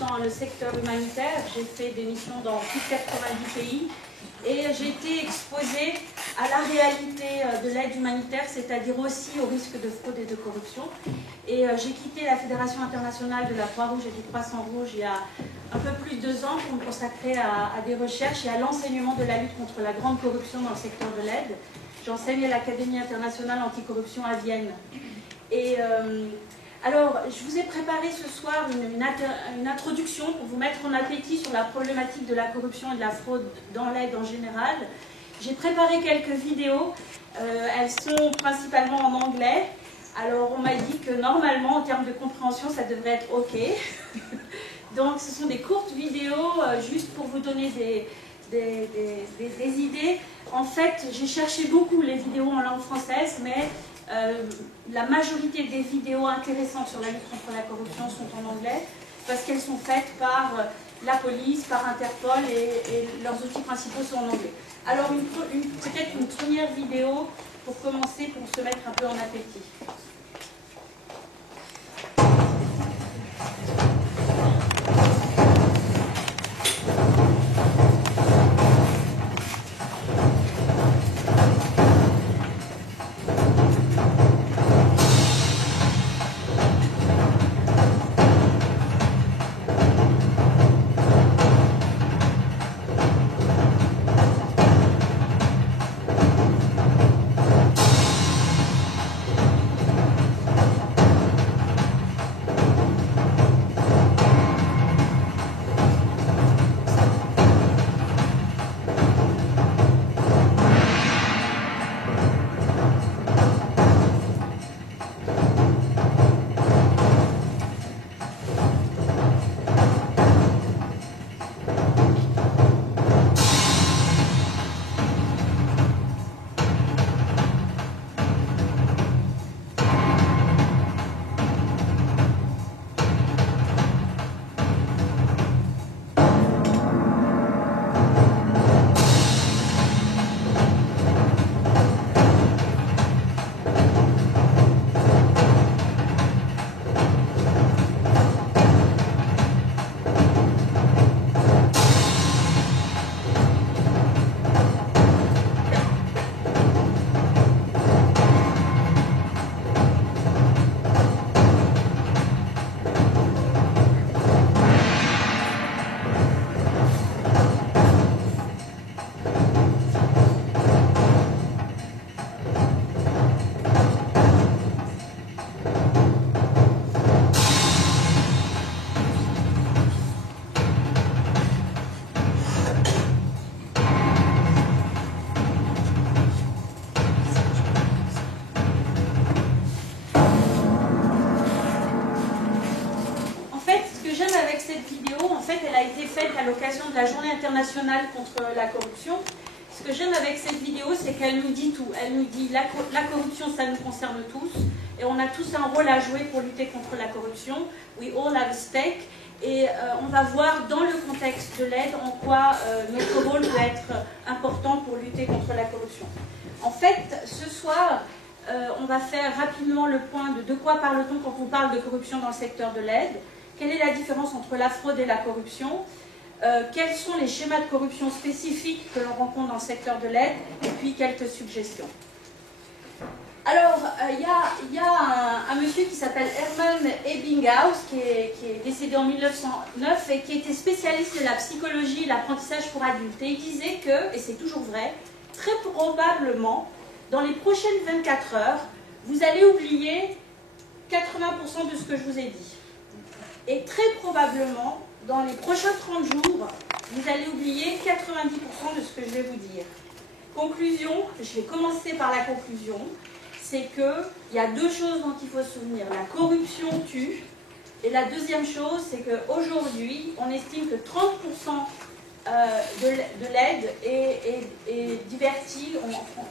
dans le secteur humanitaire. J'ai fait des missions dans plus de 90 pays et j'ai été exposée à la réalité de l'aide humanitaire, c'est-à-dire aussi au risque de fraude et de corruption. Et j'ai quitté la Fédération internationale de la Croix-Rouge et du Croissant-Rouge il y a un peu plus de 2 ans pour me consacrer à des recherches et à l'enseignement de la lutte contre la grande corruption dans le secteur de l'aide. J'enseigne à l'Académie internationale anticorruption à Vienne. Et alors, je vous ai préparé ce soir une introduction pour vous mettre en appétit sur la problématique de la corruption et de la fraude dans l'aide en général. J'ai préparé quelques vidéos, elles sont principalement en anglais. Alors, on m'a dit que normalement, en termes de compréhension, ça devrait être OK. Donc, ce sont des courtes vidéos, juste pour vous donner des idées. En fait, j'ai cherché beaucoup les vidéos en langue française, mais la majorité des vidéos intéressantes sur la lutte contre la corruption sont en anglais, parce qu'elles sont faites par la police, par Interpol, et leurs outils principaux sont en anglais. Alors, peut-être une première vidéo pour commencer, pour se mettre un peu en appétit. À l'occasion de la Journée internationale contre la corruption. Ce que j'aime avec cette vidéo, c'est qu'elle nous dit tout. Elle nous dit la corruption, ça nous concerne tous, et on a tous un rôle à jouer pour lutter contre la corruption. We all have a stake. Et on va voir dans le contexte de l'aide en quoi notre rôle peut être important pour lutter contre la corruption. En fait, ce soir, on va faire rapidement le point de quoi parle-t-on quand on parle de corruption dans le secteur de l'aide. Quelle est la différence entre la fraude et la corruption? Quels sont les schémas de corruption spécifiques que l'on rencontre dans le secteur de l'aide? Et puis quelques suggestions. Alors, il y a un monsieur qui s'appelle Hermann Ebbinghaus, qui est décédé en 1909 et qui était spécialiste de la psychologie et l'apprentissage pour adultes. Et il disait que, et c'est toujours vrai, très probablement, dans les prochaines 24 heures, vous allez oublier 80% de ce que je vous ai dit. Et très probablement, dans les prochains 30 jours, vous allez oublier 90% de ce que je vais vous dire. Conclusion, je vais commencer par la conclusion, c'est qu'il y a 2 choses dont il faut se souvenir. La corruption tue, et la deuxième chose, c'est qu'aujourd'hui, on estime que 30% de l'aide est divertie,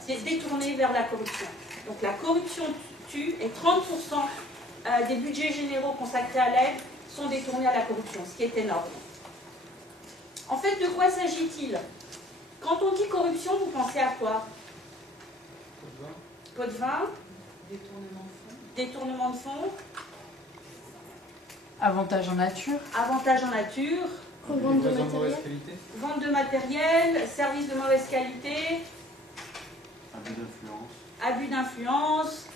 est détournée vers la corruption. Donc la corruption tue, et 30% des budgets généraux consacrés à l'aide sont détournés à la corruption, ce qui est énorme. En fait, de quoi s'agit-il? Quand on dit corruption, vous pensez à quoi? Pot de vin. Détournement de fonds. Avantage en nature. Avantage en nature. Vente de matériel. Vente de matériel, service de mauvaise qualité. Abus d'influence. Abus d'influence.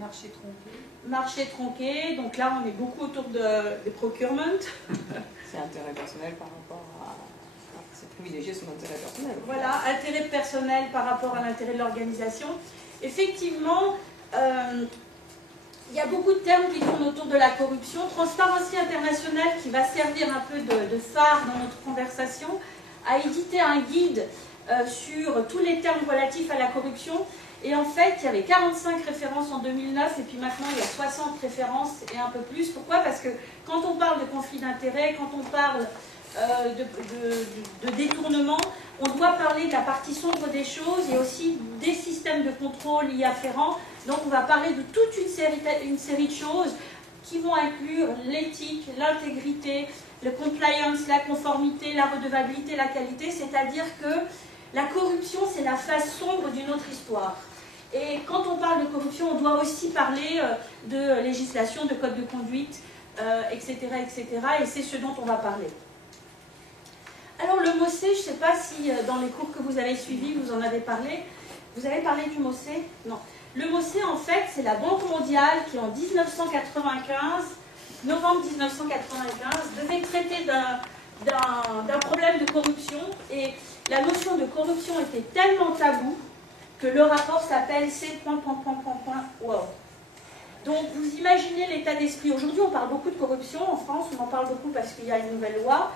Marché tronqué. Marché tronqué. Donc là, on est beaucoup autour des procurement. C'est intérêt personnel par rapport à... C'est privilégier son intérêt personnel. Voilà, intérêt personnel par rapport à l'intérêt de l'organisation. Effectivement, il y a beaucoup de termes qui tournent autour de la corruption. Transparency International, qui va servir un peu de phare dans notre conversation, a édité un guide sur tous les termes relatifs à la corruption. Et en fait, il y avait 45 références en 2009, et puis maintenant il y a 60 références et un peu plus. Pourquoi? Parce que quand on parle de conflit d'intérêts, quand on parle de détournement, on doit parler de la partie sombre des choses et aussi des systèmes de contrôle y afférents. Donc on va parler de toute une série de choses qui vont inclure l'éthique, l'intégrité, le compliance, la conformité, la redevabilité, la qualité. C'est-à-dire que la corruption, c'est la face sombre d'une autre histoire. Et quand on parle de corruption, on doit aussi parler de législation, de code de conduite, etc., etc. Et c'est ce dont on va parler. Alors le MOSE, je ne sais pas si dans les cours que vous avez suivis, vous en avez parlé. Vous avez parlé du MOSE? Non. Le MOSE, en fait, c'est la Banque mondiale qui, en 1995, novembre 1995, devait traiter d'un problème de corruption. Et la notion de corruption était tellement taboue que le rapport s'appelle C. Wow. Donc vous imaginez l'état d'esprit. Aujourd'hui, on parle beaucoup de corruption. En France, on en parle beaucoup parce qu'il y a une nouvelle loi.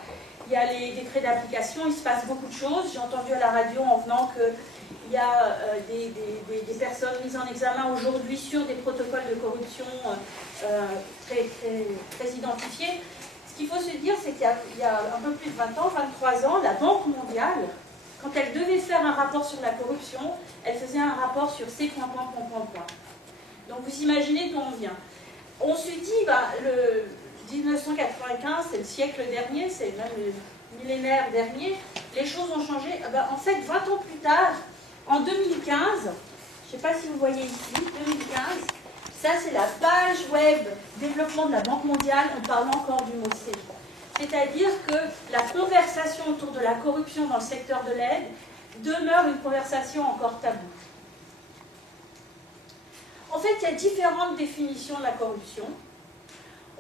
Il y a les décrets d'application, il se passe beaucoup de choses. J'ai entendu à la radio en venant qu'il y a des personnes mises en examen aujourd'hui sur des protocoles de corruption très identifiés. Ce qu'il faut se dire, c'est qu'il y a un peu plus de 20 ans, 23 ans, la Banque mondiale, quand elle devait faire un rapport sur la corruption, elle faisait un rapport sur ces points. Donc vous imaginez d'où on vient. On se dit, le 1995, c'est le siècle dernier, c'est même le millénaire dernier, les choses ont changé. En fait, 20 ans plus tard, en 2015, je ne sais pas si vous voyez ici, 2015, ça c'est la page web développement de la Banque mondiale, on parle encore du MOSE. C'est-à-dire que la conversation autour de la corruption dans le secteur de l'aide demeure une conversation encore taboue. En fait, il y a différentes définitions de la corruption.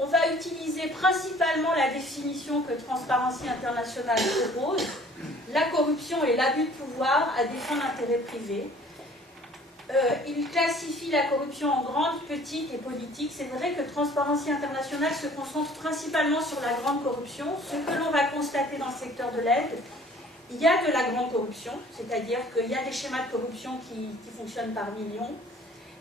On va utiliser principalement la définition que Transparency International propose. La corruption est l'abus de pouvoir à des fins d'intérêt privé. Il classifie la corruption en grande, petite et politique. C'est vrai que Transparency International se concentre principalement sur la grande corruption. Ce que l'on va constater dans le secteur de l'aide, il y a de la grande corruption, c'est-à-dire qu'il y a des schémas de corruption qui fonctionnent par millions.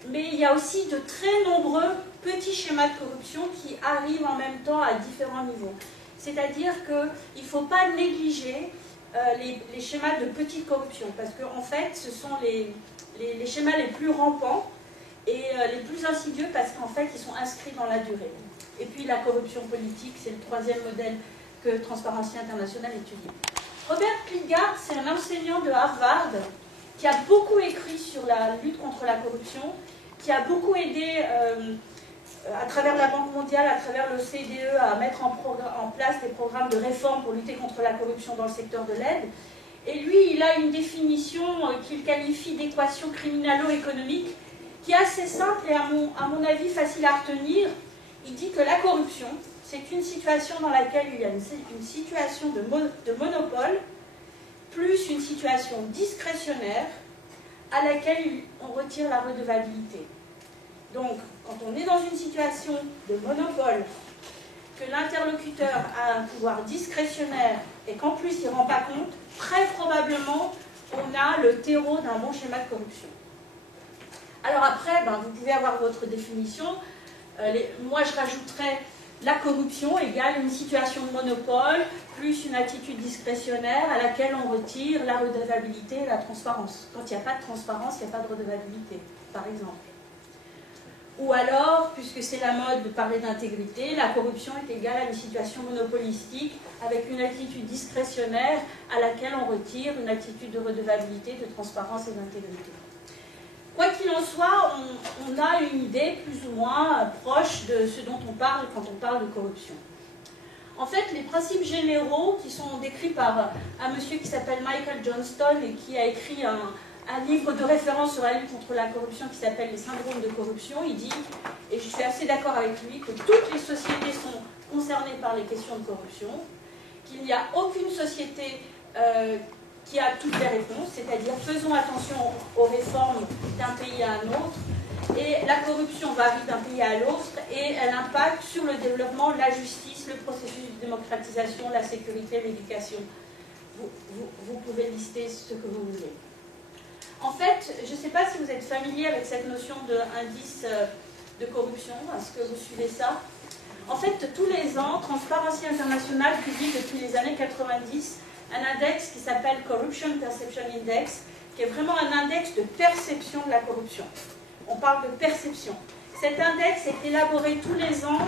Mais il y a aussi de très nombreux petits schémas de corruption qui arrivent en même temps à différents niveaux. C'est-à-dire qu'il ne faut pas négliger les schémas de petite corruption, parce qu'en fait, ce sont les schémas les plus rampants et les plus insidieux, parce qu'en fait, ils sont inscrits dans la durée. Et puis la corruption politique, c'est le troisième modèle que Transparency International étudie. Robert Klinghardt, c'est un enseignant de Harvard qui a beaucoup écrit sur la lutte contre la corruption, qui a beaucoup aidé à travers la Banque mondiale, à travers le CDE, à mettre en place des programmes de réforme pour lutter contre la corruption dans le secteur de l'aide. Et lui, il a une définition qu'il qualifie d'équation criminalo-économique qui est assez simple et à mon avis facile à retenir. Il dit que la corruption, c'est une situation dans laquelle il y a une situation de monopole plus une situation discrétionnaire à laquelle on retire la redevabilité. Donc, quand on est dans une situation de monopole, que l'interlocuteur a un pouvoir discrétionnaire et qu'en plus il ne rend pas compte, très probablement on a le terreau d'un bon schéma de corruption. Alors après, vous pouvez avoir votre définition. Moi je rajouterais la corruption égale une situation de monopole plus une attitude discrétionnaire à laquelle on retire la redevabilité et la transparence. Quand il n'y a pas de transparence, il n'y a pas de redevabilité, par exemple. Ou alors, puisque c'est la mode de parler d'intégrité, la corruption est égale à une situation monopolistique avec une attitude discrétionnaire à laquelle on retire une attitude de redevabilité, de transparence et d'intégrité. Quoi qu'il en soit, on a une idée plus ou moins proche de ce dont on parle quand on parle de corruption. En fait, les principes généraux qui sont décrits par un monsieur qui s'appelle Michael Johnston et qui a écrit un livre de référence sur la lutte contre la corruption qui s'appelle Les syndromes de corruption, il dit, et je suis assez d'accord avec lui, que toutes les sociétés sont concernées par les questions de corruption, qu'il n'y a aucune société qui a toutes les réponses, c'est-à-dire faisons attention aux réformes d'un pays à un autre, et la corruption varie d'un pays à l'autre, et elle impacte sur le développement, la justice, le processus de démocratisation, la sécurité, l'éducation. Vous pouvez lister ce que vous voulez. En fait, je ne sais pas si vous êtes familier avec cette notion d'indice de corruption, est-ce que vous suivez ça? En fait, tous les ans, Transparency International publie depuis les années 90 un index qui s'appelle Corruption Perception Index, qui est vraiment un index de perception de la corruption. On parle de perception. Cet index est élaboré tous les ans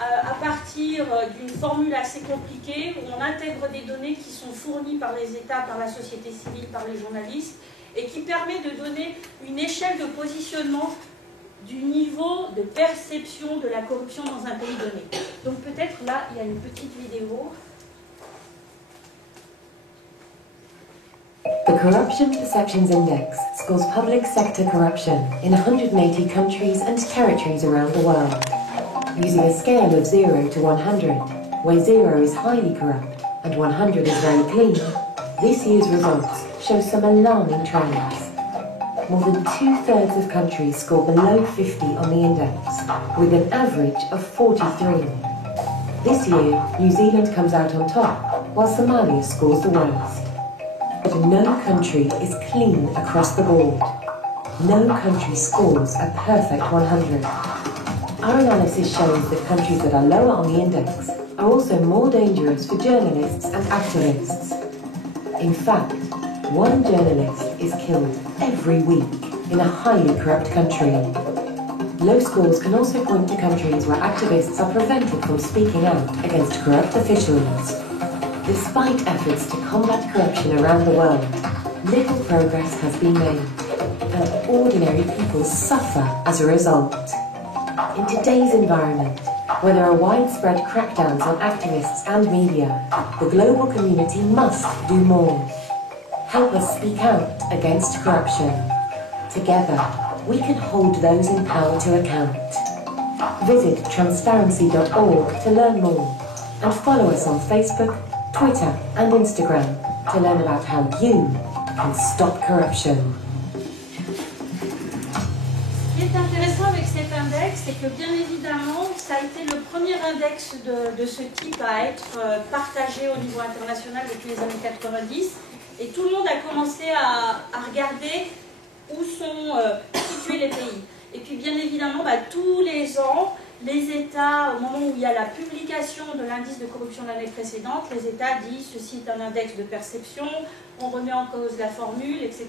à partir d'une formule assez compliquée où on intègre des données qui sont fournies par les États, par la société civile, par les journalistes, et qui permet de donner une échelle de positionnement du niveau de perception de la corruption dans un pays donné. Donc peut-être là, il y a une petite vidéo. The Corruption Perceptions Index scores public sector corruption in 180 countries and territories around the world. Using a scale of 0 to 100, where 0 is highly corrupt and 100 is very clean, this year's results show some alarming trends. More than 2/3 of countries score below 50 on the index, with an average of 43. This year, New Zealand comes out on top, while Somalia scores the worst. But no country is clean across the board. No country scores a perfect 100. Our analysis shows that countries that are lower on the index are also more dangerous for journalists and activists. In fact, one journalist is killed every week in a highly corrupt country. Low scores can also point to countries where activists are prevented from speaking out against corrupt officials. Despite efforts to combat corruption around the world, little progress has been made, and ordinary people suffer as a result. In today's environment, where there are widespread crackdowns on activists and media, the global community must do more. Help us speak out against corruption. Together, we can hold those in power to account. Visit transparency.org to learn more, and follow us on Facebook, Twitter and Instagram to learn about how you can stop corruption. Ce qui est intéressant avec cet index, c'est que bien évidemment, ça a été le premier index de ce type à être partagé au niveau international depuis les années 90. Et tout le monde a commencé à regarder où sont situés les pays. Et puis bien évidemment, tous les ans, les États, au moment où il y a la publication de l'indice de corruption de l'année précédente, les États disent ceci est un index de perception, on remet en cause la formule, etc.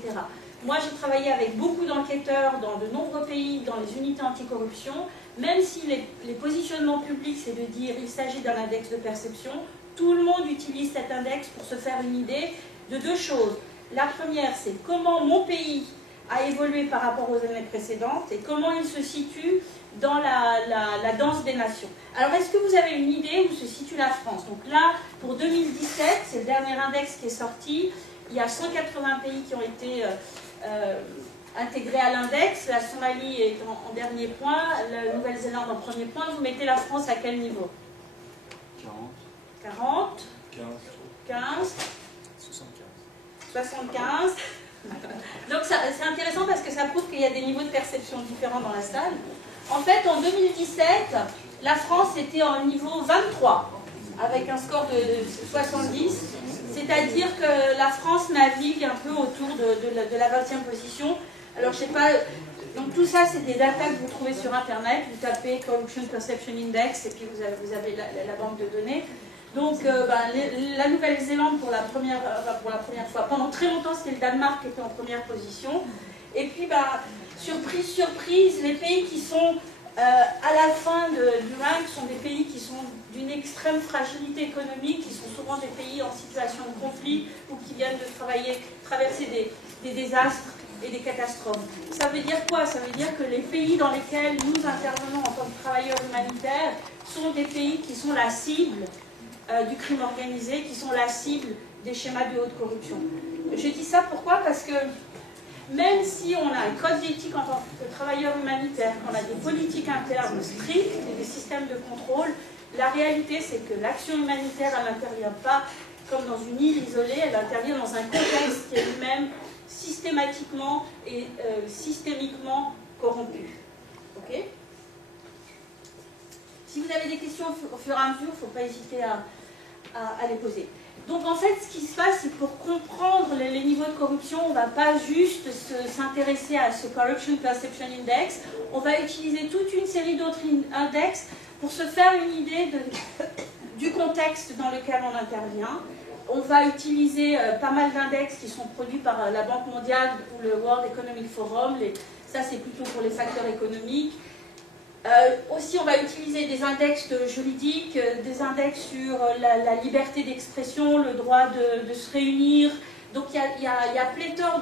Moi, j'ai travaillé avec beaucoup d'enquêteurs dans de nombreux pays, dans les unités anticorruption, même si les positionnements publics, c'est de dire il s'agit d'un index de perception, tout le monde utilise cet index pour se faire une idée de deux choses. La première, c'est comment mon pays a évolué par rapport aux années précédentes et comment il se situe dans la danse des nations. Alors, est-ce que vous avez une idée où se situe la France? Donc là, pour 2017, c'est le dernier index qui est sorti, il y a 180 pays qui ont été intégrés à l'index, la Somalie est en dernier point, la Nouvelle-Zélande en premier point. Vous mettez la France à quel niveau? 40. 40. 15. 75. Donc c'est intéressant parce que ça prouve qu'il y a des niveaux de perception différents dans la salle. En fait, en 2017, la France était en niveau 23, avec un score de 70. C'est-à-dire que la France navigue un peu autour de la 20e position. Alors, je sais pas... Donc tout ça, c'est des datas que vous trouvez sur Internet. Vous tapez Corruption Perception Index et puis vous avez la banque de données. Donc la Nouvelle-Zélande pour la première fois, pendant très longtemps c'était le Danemark qui était en première position. Et puis surprise, surprise, les pays qui sont à la fin du rank sont des pays qui sont d'une extrême fragilité économique, qui sont souvent des pays en situation de conflit ou qui viennent de traverser des désastres et des catastrophes. Ça veut dire quoi? Ça veut dire que les pays dans lesquels nous intervenons en tant que travailleurs humanitaires sont des pays qui sont la cible du crime organisé, qui sont la cible des schémas de haute corruption. Je dis ça pourquoi? Parce que même si on a un code d'éthique en tant que travailleur humanitaire, qu'on a des politiques internes strictes et des systèmes de contrôle, la réalité c'est que l'action humanitaire, elle n'intervient pas comme dans une île isolée, elle intervient dans un contexte qui est lui-même systématiquement et systémiquement corrompu. Ok? Si vous avez des questions au fur et à mesure, il ne faut pas hésiter à les poser. Donc en fait, ce qui se passe, c'est que pour comprendre les niveaux de corruption, on ne va pas juste s'intéresser à ce Corruption Perception Index, on va utiliser toute une série d'autres index pour se faire une idée du contexte dans lequel on intervient. On va utiliser pas mal d'index qui sont produits par la Banque mondiale ou le World Economic Forum, ça c'est plutôt pour les facteurs économiques. Aussi, on va utiliser des index juridiques, des index sur la liberté d'expression, le droit de se réunir. Donc, il y a pléthore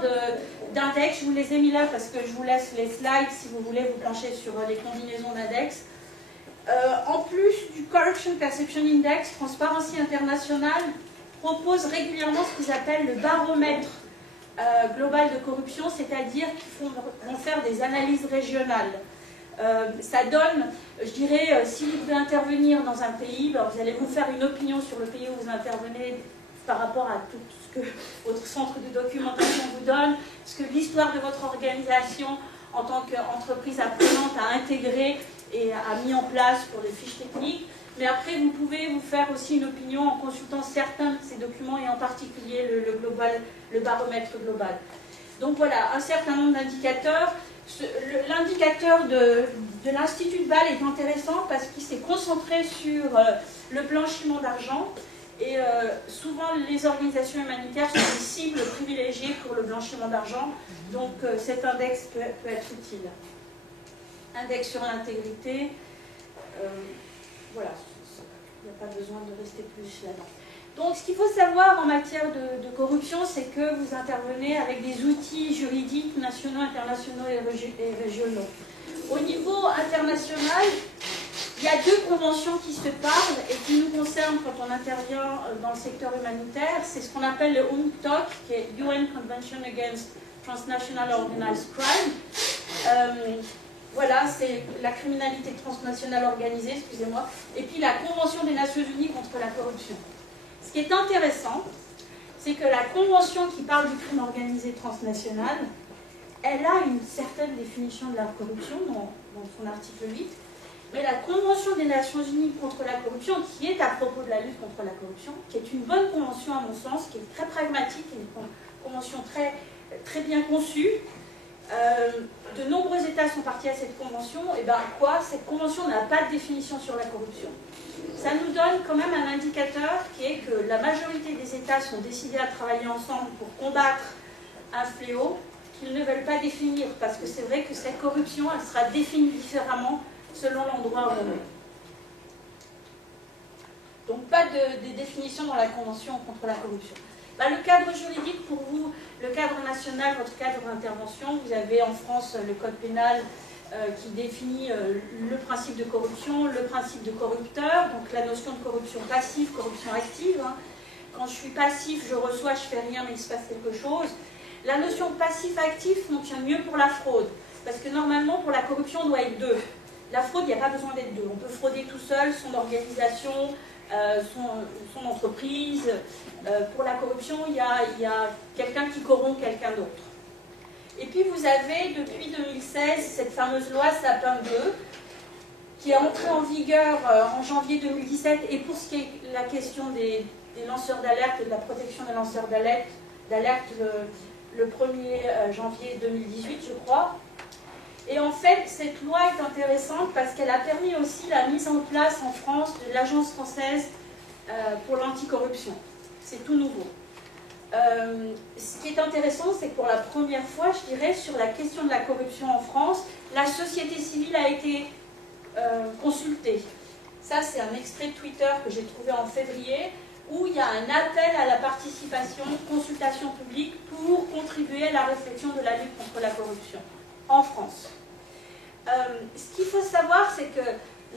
d'index. Je vous les ai mis là parce que je vous laisse les slides si vous voulez vous pencher sur les combinaisons d'index. En plus du Corruption Perception Index, Transparency International propose régulièrement ce qu'ils appellent le baromètre global de corruption, c'est-à-dire qu'ils vont faire des analyses régionales. Ça donne, je dirais, si vous devez intervenir dans un pays, ben, vous allez vous faire une opinion sur le pays où vous intervenez par rapport à tout ce que votre centre de documentation vous donne, ce que l'histoire de votre organisation en tant qu'entreprise apprenante a intégré et a mis en place pour des fiches techniques. Mais après, vous pouvez vous faire aussi une opinion en consultant certains de ces documents et en particulier le baromètre global. Donc voilà, un certain nombre d'indicateurs. L'indicateur de l'Institut de Bâle est intéressant parce qu'il s'est concentré sur le blanchiment d'argent et souvent les organisations humanitaires sont des cibles privilégiées pour le blanchiment d'argent, donc cet index peut être utile. Index sur l'intégrité, voilà, il n'y a pas besoin de rester plus là-dedans. Donc, ce qu'il faut savoir en matière de corruption, c'est que vous intervenez avec des outils juridiques nationaux, internationaux et régionaux. Au niveau international, il y a deux conventions qui se parlent et qui nous concernent quand on intervient dans le secteur humanitaire. C'est ce qu'on appelle le UNCTOC, qui est UN Convention Against Transnational Organized Crime. Voilà, c'est la criminalité transnationale organisée, excusez-moi. Et puis la Convention des Nations Unies contre la corruption. Ce qui est intéressant, c'est que la convention qui parle du crime organisé transnational, elle a une certaine définition de la corruption dans son article 8, mais la Convention des Nations Unies contre la corruption, qui est à propos de la lutte contre la corruption, qui est une bonne convention à mon sens, qui est très pragmatique, une convention très, très bien conçue. De nombreux États sont partis à cette convention, et bien quoi? Cette convention n'a pas de définition sur la corruption. Ça nous donne quand même un indicateur qui est que la majorité des États sont décidés à travailler ensemble pour combattre un fléau qu'ils ne veulent pas définir, parce que c'est vrai que cette corruption, elle sera définie différemment selon l'endroit où on est. Donc pas de définition dans la Convention contre la corruption. Le cadre juridique pour vous, le cadre national, votre cadre d'intervention, vous avez en France le code pénal qui définit le principe de corruption, le principe de corrupteur, donc la notion de corruption passive, corruption active. Hein. Quand je suis passif, je reçois, je fais rien, mais il se passe quelque chose. La notion de passif-actif fonctionne mieux pour la fraude, parce que normalement, pour la corruption, on doit être deux. La fraude, il n'y a pas besoin d'être deux. On peut frauder tout seul, son organisation, son entreprise. Pour la corruption, il y a quelqu'un qui corrompt quelqu'un d'autre. Et puis vous avez, depuis 2016, cette fameuse loi Sapin 2, qui est entrée en vigueur en janvier 2017, et pour ce qui est la question des lanceurs d'alerte et de la protection des lanceurs d'alerte le 1er janvier 2018, je crois. Et en fait, cette loi est intéressante parce qu'elle a permis aussi la mise en place en France de l'Agence française pour l'anticorruption. C'est tout nouveau. Ce qui est intéressant, c'est que pour la première fois, je dirais, sur la question de la corruption en France, la société civile a été consultée. Ça, c'est un extrait de Twitter que j'ai trouvé en février, où il y a un appel à la participation, consultation publique pour contribuer à la réflexion de la lutte contre la corruption en France. Ce qu'il faut savoir, c'est que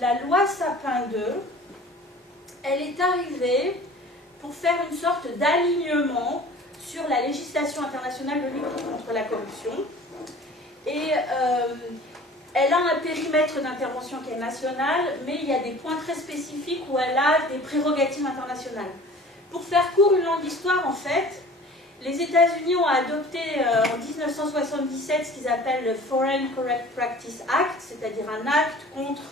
la loi Sapin 2, elle est arrivée pour faire une sorte d'alignement sur la législation internationale de lutte contre la corruption. Et elle a un périmètre d'intervention qui est national, mais il y a des points très spécifiques où elle a des prérogatives internationales. Pour faire court, une longue histoire, en fait, les États-Unis ont adopté en 1977 ce qu'ils appellent le Foreign Corrupt Practice Act, c'est-à-dire un acte contre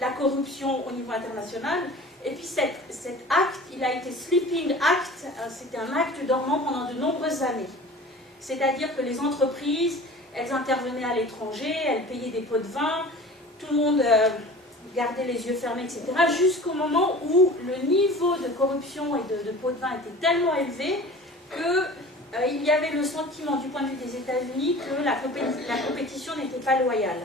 la corruption au niveau international. Et puis cet acte, il a été Sleeping Act, c'était un acte dormant pendant de nombreuses années. C'est-à-dire que les entreprises, elles intervenaient à l'étranger, elles payaient des pots de vin, tout le monde gardait les yeux fermés, etc. Jusqu'au moment où le niveau de corruption et de pots de vin était tellement élevé qu'il y avait le sentiment du point de vue des États-Unis que la compétition n'était pas loyale.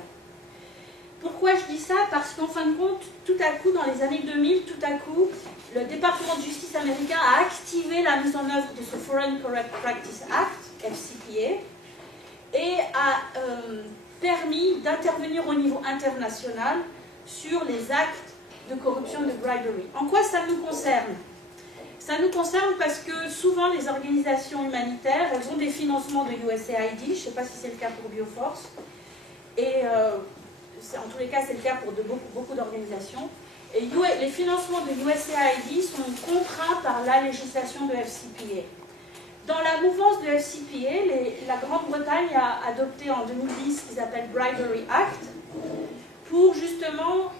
Pourquoi je dis ça? Parce qu'en fin de compte, tout à coup, dans les années 2000, tout à coup, le département de justice américain a activé la mise en œuvre de ce Foreign Corrupt Practice Act, FCPA, et a permis d'intervenir au niveau international sur les actes de corruption, de bribery. En quoi ça nous concerne? Ça nous concerne parce que souvent les organisations humanitaires, elles ont des financements de USAID, je ne sais pas si c'est le cas pour Bioforce, et en tous les cas c'est le cas pour beaucoup d'organisations, et les financements de USAID sont contraints par la législation de FCPA. Dans la mouvance de FCPA, la Grande-Bretagne a adopté en 2010 ce qu'ils appellent Bribery Act pour justement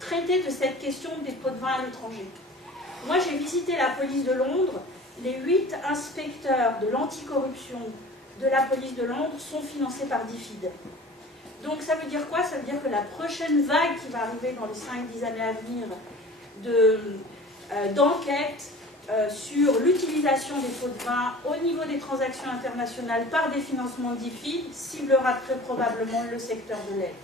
traiter de cette question des pots de vin à l'étranger. Moi, j'ai visité la police de Londres. Les 8 inspecteurs de l'anticorruption de la police de Londres sont financés par DFID. Donc ça veut dire quoi? Ça veut dire que la prochaine vague qui va arriver dans les 5-10 années à venir d'enquête sur l'utilisation des pots de vin au niveau des transactions internationales par des financements DFID ciblera très probablement le secteur de l'aide.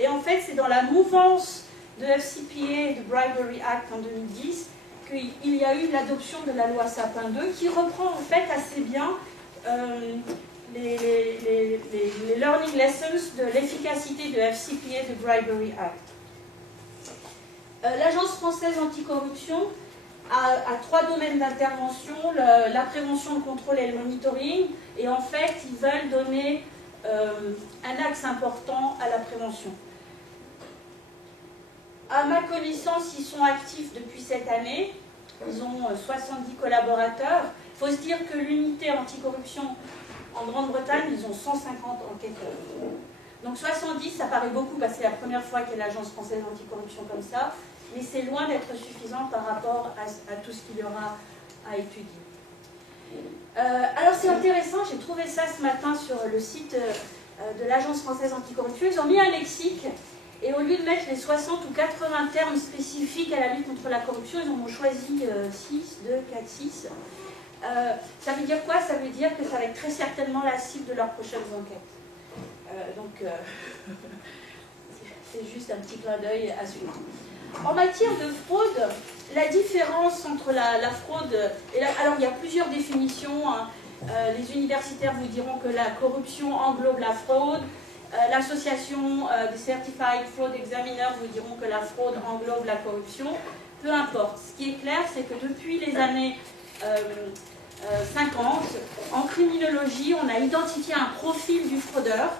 Et en fait, c'est dans la mouvance de FCPA et de Bribery Act en 2010 qu'il y a eu l'adoption de la loi Sapin 2 qui reprend en fait assez bien les learning lessons de l'efficacité de FCPA et de Bribery Act. L'Agence française anticorruption a 3 domaines d'intervention, la prévention, le contrôle et le monitoring, et en fait ils veulent donner un axe important à la prévention. À ma connaissance, ils sont actifs depuis cette année, ils ont 70 collaborateurs. Il faut se dire que l'unité anticorruption en Grande-Bretagne, ils ont 150 enquêteurs. Donc 70, ça paraît beaucoup parce que c'est la première fois qu'il y a l'Agence française anticorruption comme ça, mais c'est loin d'être suffisant par rapport à tout ce qu'il y aura à étudier. Alors c'est intéressant, j'ai trouvé ça ce matin sur le site de l'Agence française anticorruption. Ils ont mis un lexique et au lieu de mettre les 60 ou 80 termes spécifiques à la lutte contre la corruption, ils en ont choisi 6, 2, 4, 6. Ça veut dire quoi? Ça veut dire que ça va être très certainement la cible de leurs prochaines enquêtes. C'est juste un petit clin d'œil à suivre. En matière de fraude, la différence entre la fraude... alors, il y a plusieurs définitions. Hein. Les universitaires vous diront que la corruption englobe la fraude. L'association des Certified Fraud Examiners vous diront que la fraude englobe la corruption. Peu importe. Ce qui est clair, c'est que depuis les années 50, en criminologie, on a identifié un profil du fraudeur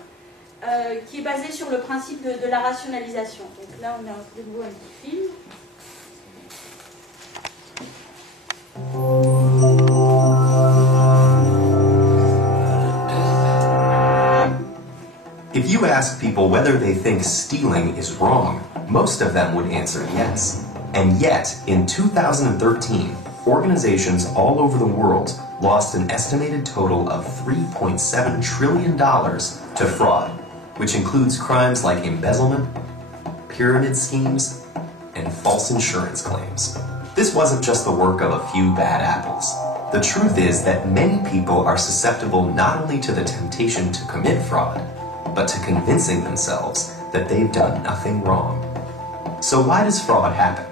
qui est basé sur le principe de la rationalisation. Donc là, on a de nouveau un petit film. If you ask people whether they think stealing is wrong, most of them would answer yes. And yet, in 2013, organizations all over the world lost an estimated total of $3.7 trillion to fraud, which includes crimes like embezzlement, pyramid schemes, and false insurance claims. This wasn't just the work of a few bad apples. The truth is that many people are susceptible not only to the temptation to commit fraud, but to convincing themselves that they've done nothing wrong. So why does fraud happen?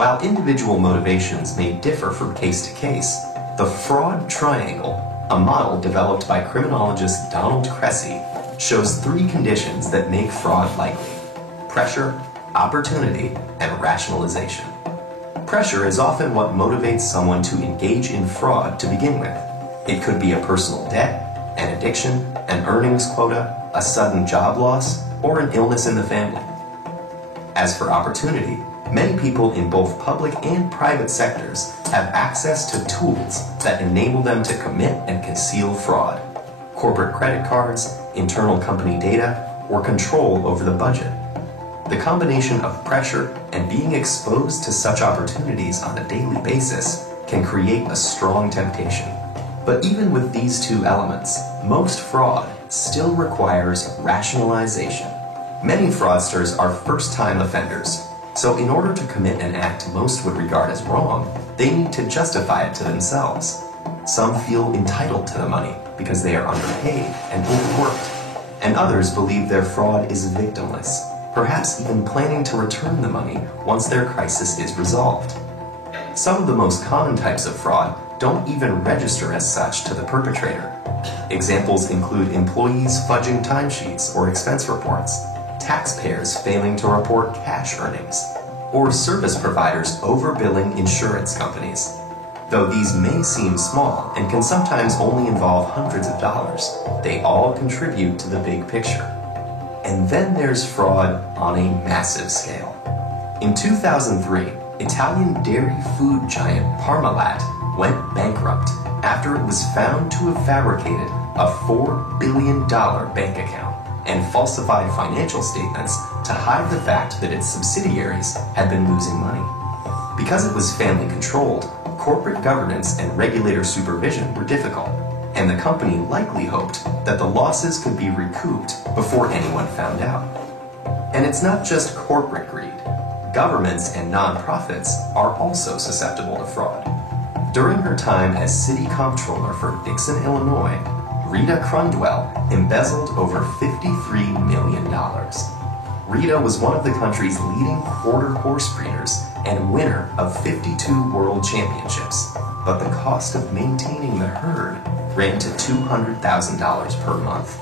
While individual motivations may differ from case to case, the fraud triangle, a model developed by criminologist Donald Cressy, shows 3 conditions that make fraud likely: pressure, opportunity, and rationalization. Pressure is often what motivates someone to engage in fraud to begin with. It could be a personal debt, an addiction, an earnings quota, a sudden job loss, or an illness in the family. As for opportunity, many people in both public and private sectors have access to tools that enable them to commit and conceal fraud. Corporate credit cards, internal company data, or control over the budget. The combination of pressure and being exposed to such opportunities on a daily basis can create a strong temptation. But even with these 2 elements, most fraud still requires rationalization. Many fraudsters are first-time offenders, so in order to commit an act most would regard as wrong, they need to justify it to themselves. Some feel entitled to the money because they are underpaid and overworked, and others believe their fraud is victimless, perhaps even planning to return the money once their crisis is resolved. Some of the most common types of fraud don't even register as such to the perpetrator. Examples include employees fudging timesheets or expense reports, taxpayers failing to report cash earnings, or service providers overbilling insurance companies. Though these may seem small and can sometimes only involve hundreds of dollars, they all contribute to the big picture. And then there's fraud on a massive scale. In 2003, Italian dairy food giant Parmalat went bankrupt after it was found to have fabricated a $4 billion bank account and falsified financial statements to hide the fact that its subsidiaries had been losing money. Because it was family-controlled, corporate governance and regulator supervision were difficult, and the company likely hoped that the losses could be recouped before anyone found out. And it's not just corporate greed. Governments and nonprofits are also susceptible to fraud. During her time as city comptroller for Dixon, Illinois, Rita Crundwell embezzled over $53 million. Rita was one of the country's leading quarter horse breeders and winner of 52 world championships, but the cost of maintaining the herd ran to $200,000 per month.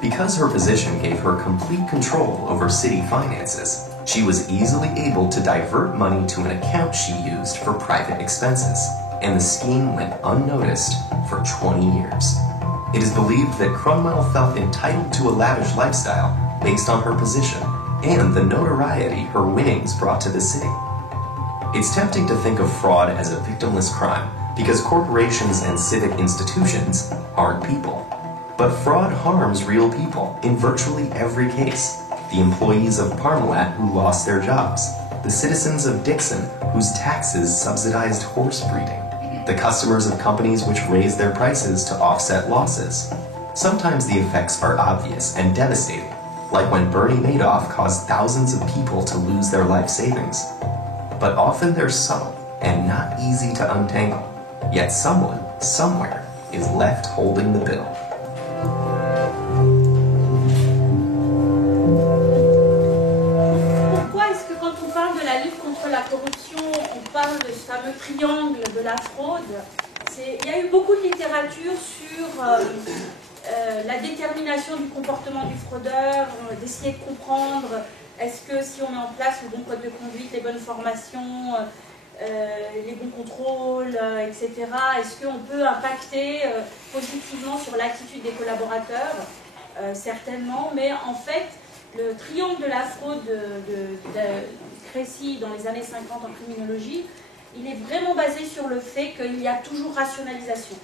Because her position gave her complete control over city finances, she was easily able to divert money to an account she used for private expenses, and the scheme went unnoticed for 20 years. It is believed that Crundwell felt entitled to a lavish lifestyle based on her position and the notoriety her winnings brought to the city. It's tempting to think of fraud as a victimless crime because corporations and civic institutions aren't people. But fraud harms real people in virtually every case. The employees of Parmalat who lost their jobs, the citizens of Dixon whose taxes subsidized horse breeding, the customers of companies which raised their prices to offset losses. Sometimes the effects are obvious and devastating, like when Bernie Madoff caused thousands of people to lose their life savings. But often they're subtle and not easy to untangle, yet someone, somewhere, is left holding the bill. Pourquoi est-ce que quand on parle de la lutte contre la corruption, on parle de ce fameux triangle de la fraude? Il y a eu beaucoup de littérature sur la détermination du comportement du fraudeur, d'essayer de comprendre est-ce que si on met en place le bon code de conduite, les bonnes formations, les bons contrôles, etc., est-ce qu'on peut impacter positivement sur l'attitude des collaborateurs? Certainement, mais en fait, le triangle de la fraude de Cressy dans les années 50 en criminologie, il est vraiment basé sur le fait qu'il y a toujours rationalisation.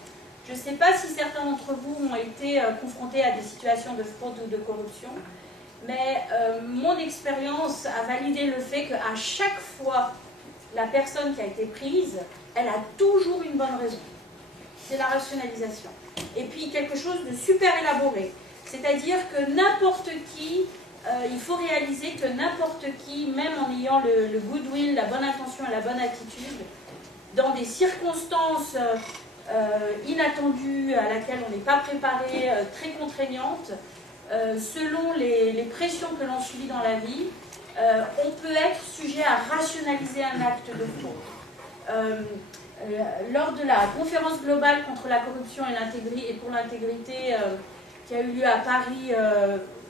Je ne sais pas si certains d'entre vous ont été confrontés à des situations de fraude ou de corruption, mais mon expérience a validé le fait qu'à chaque fois, la personne qui a été prise, elle a toujours une bonne raison. C'est la rationalisation. Et puis quelque chose de super élaboré. C'est-à-dire que n'importe qui, il faut réaliser que n'importe qui, même en ayant le goodwill, la bonne intention et la bonne attitude, dans des circonstances inattendues à laquelle on n'est pas préparé, très contraignantes, selon les pressions que l'on subit dans la vie, on peut être sujet à rationaliser un acte de fraude. Lors de la conférence globale contre la corruption et pour l'intégrité qui a eu lieu à Paris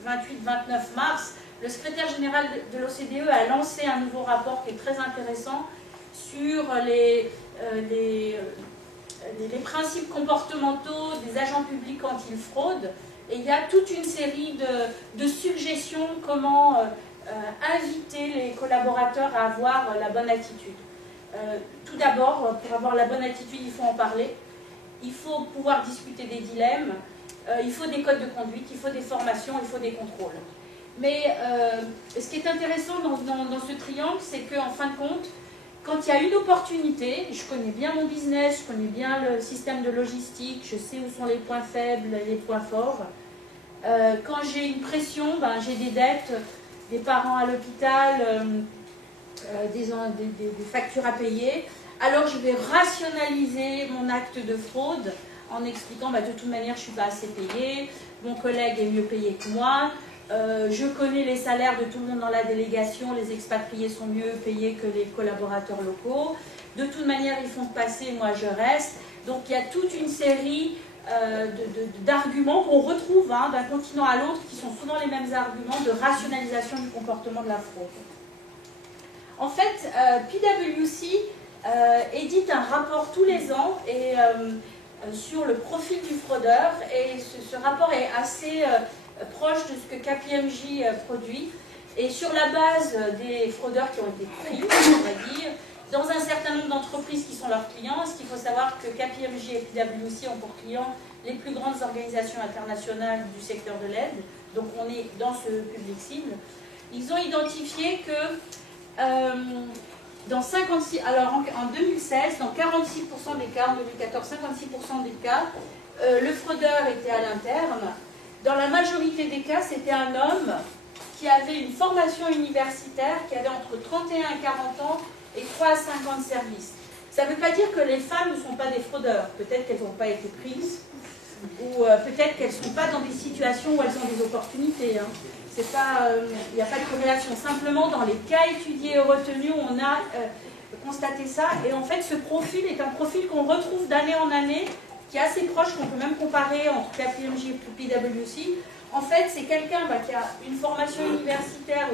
28-29 mars, le secrétaire général de l'OCDE a lancé un nouveau rapport qui est très intéressant sur les principes comportementaux des agents publics quand ils fraudent. Et il y a toute une série de suggestions comment inviter les collaborateurs à avoir la bonne attitude. Tout d'abord, pour avoir la bonne attitude, il faut en parler. Il faut pouvoir discuter des dilemmes. Il faut des codes de conduite, il faut des formations, il faut des contrôles. Mais ce qui est intéressant dans ce triangle, c'est qu'en fin de compte, quand il y a une opportunité, je connais bien mon business, je connais bien le système de logistique, je sais où sont les points faibles, les points forts. Quand j'ai une pression, j'ai des dettes, des parents à l'hôpital, des factures à payer, alors je vais rationaliser mon acte de fraude en expliquant de toute manière je ne suis pas assez payé, mon collègue est mieux payé que moi, je connais les salaires de tout le monde dans la délégation, les expatriés sont mieux payés que les collaborateurs locaux, de toute manière ils font passer, moi je reste. Donc il y a toute une série d'arguments qu'on retrouve d'un continent à l'autre qui sont souvent les mêmes arguments de rationalisation du comportement de la fraude. En fait, PwC édite un rapport tous les ans et, sur le profil du fraudeur, et ce rapport est assez proche de ce que KPMG produit, et sur la base des fraudeurs qui ont été pris, on va dire, dans un certain nombre d'entreprises qui sont leurs clients. Ce qu'il faut savoir que KPMG et PwC ont pour clients les plus grandes organisations internationales du secteur de l'aide, donc on est dans ce public cible. Ils ont identifié que dans 56, alors en 2016, dans 46% des cas, en 2014, 56% des cas, le fraudeur était à l'interne. Dans la majorité des cas, c'était un homme qui avait une formation universitaire, qui avait entre 31 et 40 ans et 3 à 5 ans de service. Ça ne veut pas dire que les femmes ne sont pas des fraudeurs. Peut-être qu'elles n'ont pas été prises, ou peut-être qu'elles ne sont pas dans des situations où elles ont des opportunités. Il n'y a pas de corrélation. Simplement, dans les cas étudiés et retenus, on a constaté ça. Et en fait, ce profil est un profil qu'on retrouve d'année en année, qui est assez proche, qu'on peut même comparer entre KPMG et PwC. En fait, c'est quelqu'un qui a une formation universitaire,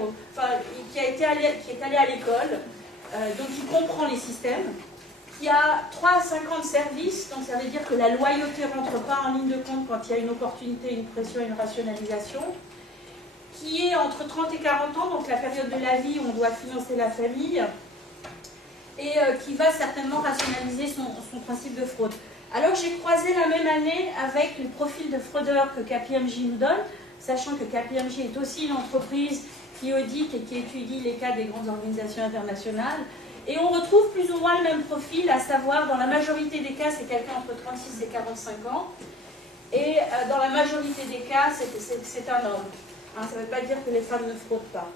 qui est allé à l'école, donc il comprend les systèmes, qui a 3 à 5 ans de service, donc ça veut dire que la loyauté ne rentre pas en ligne de compte quand il y a une opportunité, une pression, une rationalisation, qui est entre 30 et 40 ans, donc la période de la vie où on doit financer la famille, et qui va certainement rationaliser son principe de fraude. Alors j'ai croisé la même année avec le profil de fraudeur que KPMG nous donne, sachant que KPMG est aussi une entreprise qui audite et qui étudie les cas des grandes organisations internationales. Et on retrouve plus ou moins le même profil, à savoir dans la majorité des cas, c'est quelqu'un entre 36 et 45 ans. Et dans la majorité des cas, c'est un homme. Ça ne veut pas dire que les femmes ne fraudent pas.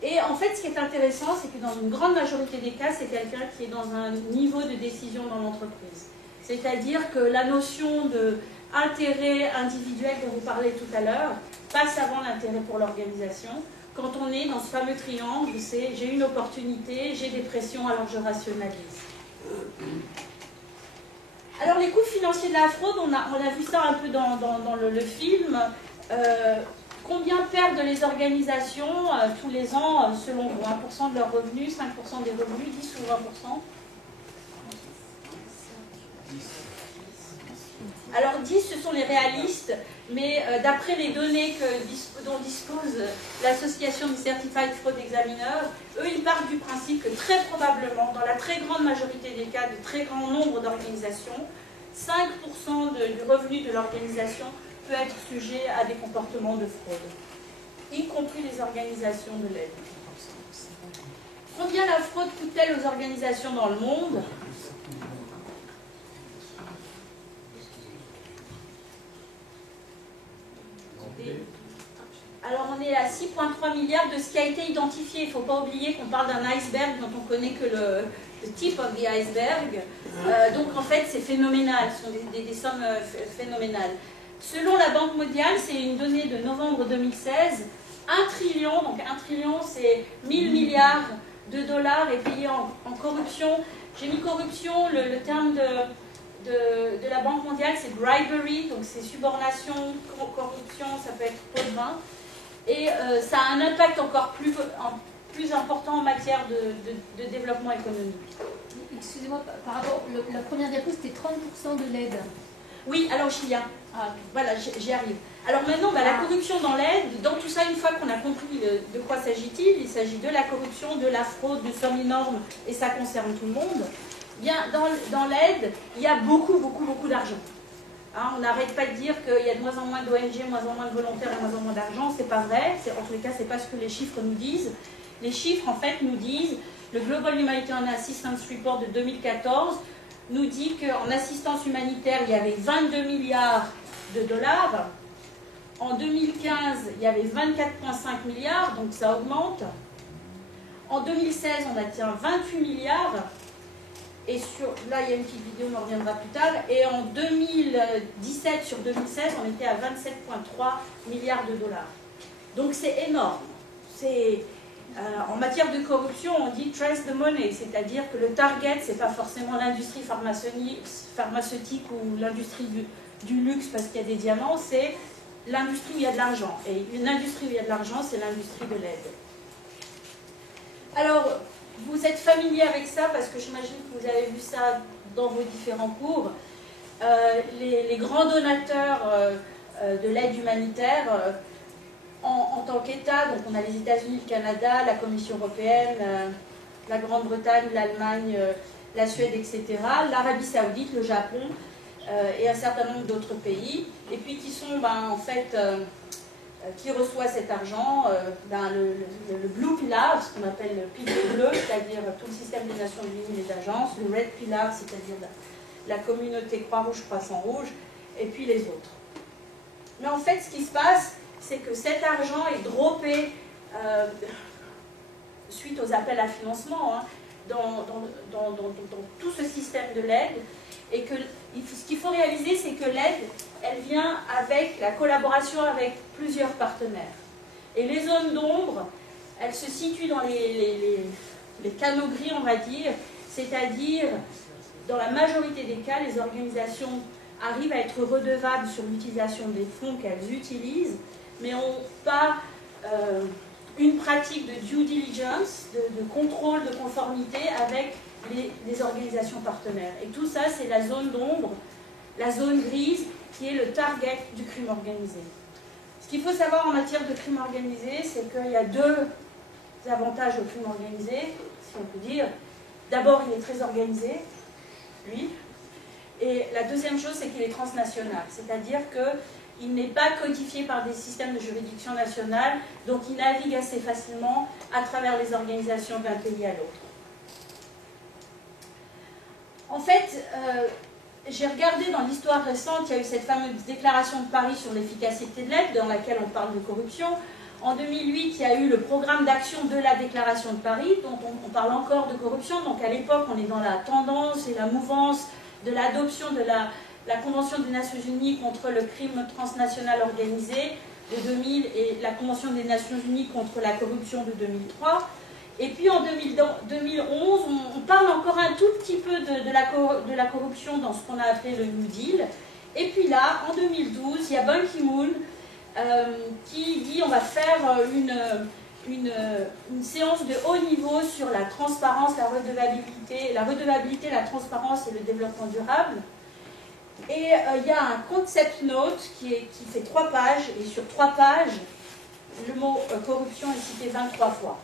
Et en fait, ce qui est intéressant, c'est que dans une grande majorité des cas, c'est quelqu'un qui est dans un niveau de décision dans l'entreprise. C'est-à-dire que la notion d'intérêt individuel dont vous parlez tout à l'heure passe avant l'intérêt pour l'organisation. Quand on est dans ce fameux triangle, c'est j'ai une opportunité, j'ai des pressions, alors je rationalise. Alors les coûts financiers de la fraude, on a vu ça un peu dans le film. Combien perdent les organisations tous les ans, selon vous? 1% de leurs revenus, 5% des revenus, 10 ou 20%? Alors 10, ce sont les réalistes, mais d'après les données dont dispose l'association des Certified Fraud Examiners, eux, ils partent du principe que très probablement, dans la très grande majorité des cas, de très grand nombre d'organisations, 5% du revenu de l'organisation peut être sujet à des comportements de fraude, y compris les organisations de l'aide. Combien la fraude coûte-t-elle aux organisations dans le monde? Alors on est à 6,3 milliards de ce qui a été identifié. Il ne faut pas oublier qu'on parle d'un iceberg dont on ne connaît que le tip of the iceberg. Donc en fait c'est phénoménal, ce sont des sommes phénoménales. Selon la Banque mondiale, c'est une donnée de novembre 2016, 1 trillion, donc 1 trillion c'est 1000 milliards de dollars est payé en corruption. J'ai mis corruption, le terme de la Banque mondiale c'est bribery, donc c'est subornation, corruption, ça peut être pot de vin. Et ça a un impact encore plus important en matière de développement économique. Excusez-moi, par rapport, la première diapo c'était 30% de l'aide. Oui, alors j'y viens. Voilà, j'y arrive. Alors maintenant, la corruption dans l'aide, dans tout ça, une fois qu'on a compris de quoi s'agit-il, il s'agit de la corruption, de la fraude, de sommes énormes, et ça concerne tout le monde. Bien, dans l'aide, il y a beaucoup d'argent. Hein, on n'arrête pas de dire qu'il y a de moins en moins d'ONG, moins en moins de volontaires et moins en moins d'argent. C'est pas vrai. En tous les cas, c'est pas ce que les chiffres nous disent. Les chiffres, en fait, nous disent, le Global Humanitarian Assistance Report de 2014 nous dit qu'en assistance humanitaire, il y avait 22 milliards de dollars. En 2015, il y avait 24,5 milliards, donc ça augmente. En 2016, on atteint 28 milliards. Et là, il y a une petite vidéo, on en reviendra plus tard. Et en 2017 sur 2016, on était à 27,3 milliards de dollars. Donc c'est énorme. En matière de corruption, on dit trace the money, c'est-à-dire que le target, c'est pas forcément l'industrie pharmaceutique ou l'industrie du luxe parce qu'il y a des diamants, c'est l'industrie où il y a de l'argent. Et une industrie où il y a de l'argent, c'est l'industrie de l'aide. Alors, vous êtes familier avec ça parce que j'imagine que vous avez vu ça dans vos différents cours. Les grands donateurs de l'aide humanitaire, en tant qu'État, donc on a les États-Unis, le Canada, la Commission européenne, la Grande-Bretagne, l'Allemagne, la Suède, etc., l'Arabie Saoudite, le Japon et un certain nombre d'autres pays, et puis qui sont en fait qui reçoit cet argent, le Blue Pillar, ce qu'on appelle le pilier bleu, c'est-à-dire tout le système des Nations Unies, les agences, le Red Pillar, c'est-à-dire la communauté Croix-Rouge, Croissant-Rouge, et puis les autres. Mais en fait, ce qui se passe, c'est que cet argent est droppé suite aux appels à financement dans tout ce système de l'aide, et que ce qu'il faut réaliser, c'est que l'aide, elle vient avec la collaboration avec plusieurs partenaires. Et les zones d'ombre, elles se situent dans les canaux gris, on va dire, c'est-à-dire, dans la majorité des cas, les organisations arrivent à être redevables sur l'utilisation des fonds qu'elles utilisent, mais n'ont pas une pratique de due diligence, de contrôle de conformité avec les organisations partenaires. Et tout ça, c'est la zone d'ombre, la zone grise, qui est le target du crime organisé. Ce qu'il faut savoir en matière de crime organisé, c'est qu'il y a deux avantages au crime organisé, si on peut dire. D'abord, il est très organisé, lui. Et la deuxième chose, c'est qu'il est transnational. C'est-à-dire qu'il n'est pas codifié par des systèmes de juridiction nationale, donc il navigue assez facilement à travers les organisations d'un pays à l'autre. En fait, j'ai regardé dans l'histoire récente, il y a eu cette fameuse déclaration de Paris sur l'efficacité de l'aide, dans laquelle on parle de corruption. En 2008, il y a eu le programme d'action de la déclaration de Paris, dont on parle encore de corruption. Donc à l'époque, on est dans la tendance et la mouvance de l'adoption de la Convention des Nations Unies contre le crime transnational organisé de 2000 et la Convention des Nations Unies contre la corruption de 2003. Et puis en 2011, on parle encore un tout petit peu de la corruption dans ce qu'on a appelé le New Deal. Et puis là, en 2012, il y a Ban Ki-moon qui dit on va faire une séance de haut niveau sur la transparence, la redevabilité, la transparence et le développement durable. Et il y a un concept note qui fait 3 pages, et sur 3 pages, le mot corruption est cité 23 fois.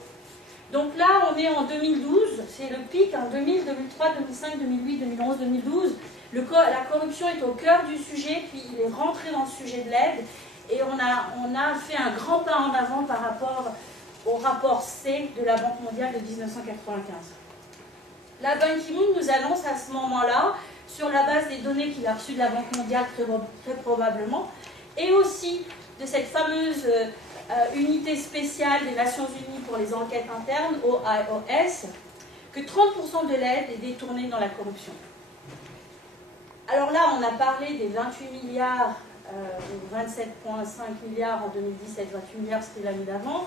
Donc là, on est en 2012, c'est le pic en 2000, 2003, 2005, 2008, 2011, 2012. La corruption est au cœur du sujet, puis il est rentré dans le sujet de l'aide, et on a fait un grand pas en avant par rapport au rapport C de la Banque mondiale de 1995. La Ban Ki-moon nous annonce à ce moment-là, sur la base des données qu'il a reçues de la Banque mondiale très probablement, et aussi de cette fameuse unité spéciale des Nations Unies pour les enquêtes internes, OIOS, que 30% de l'aide est détournée dans la corruption. Alors là, on a parlé des 28 milliards 27,5 milliards en 2017, 28 milliards c'était l'année d'avant.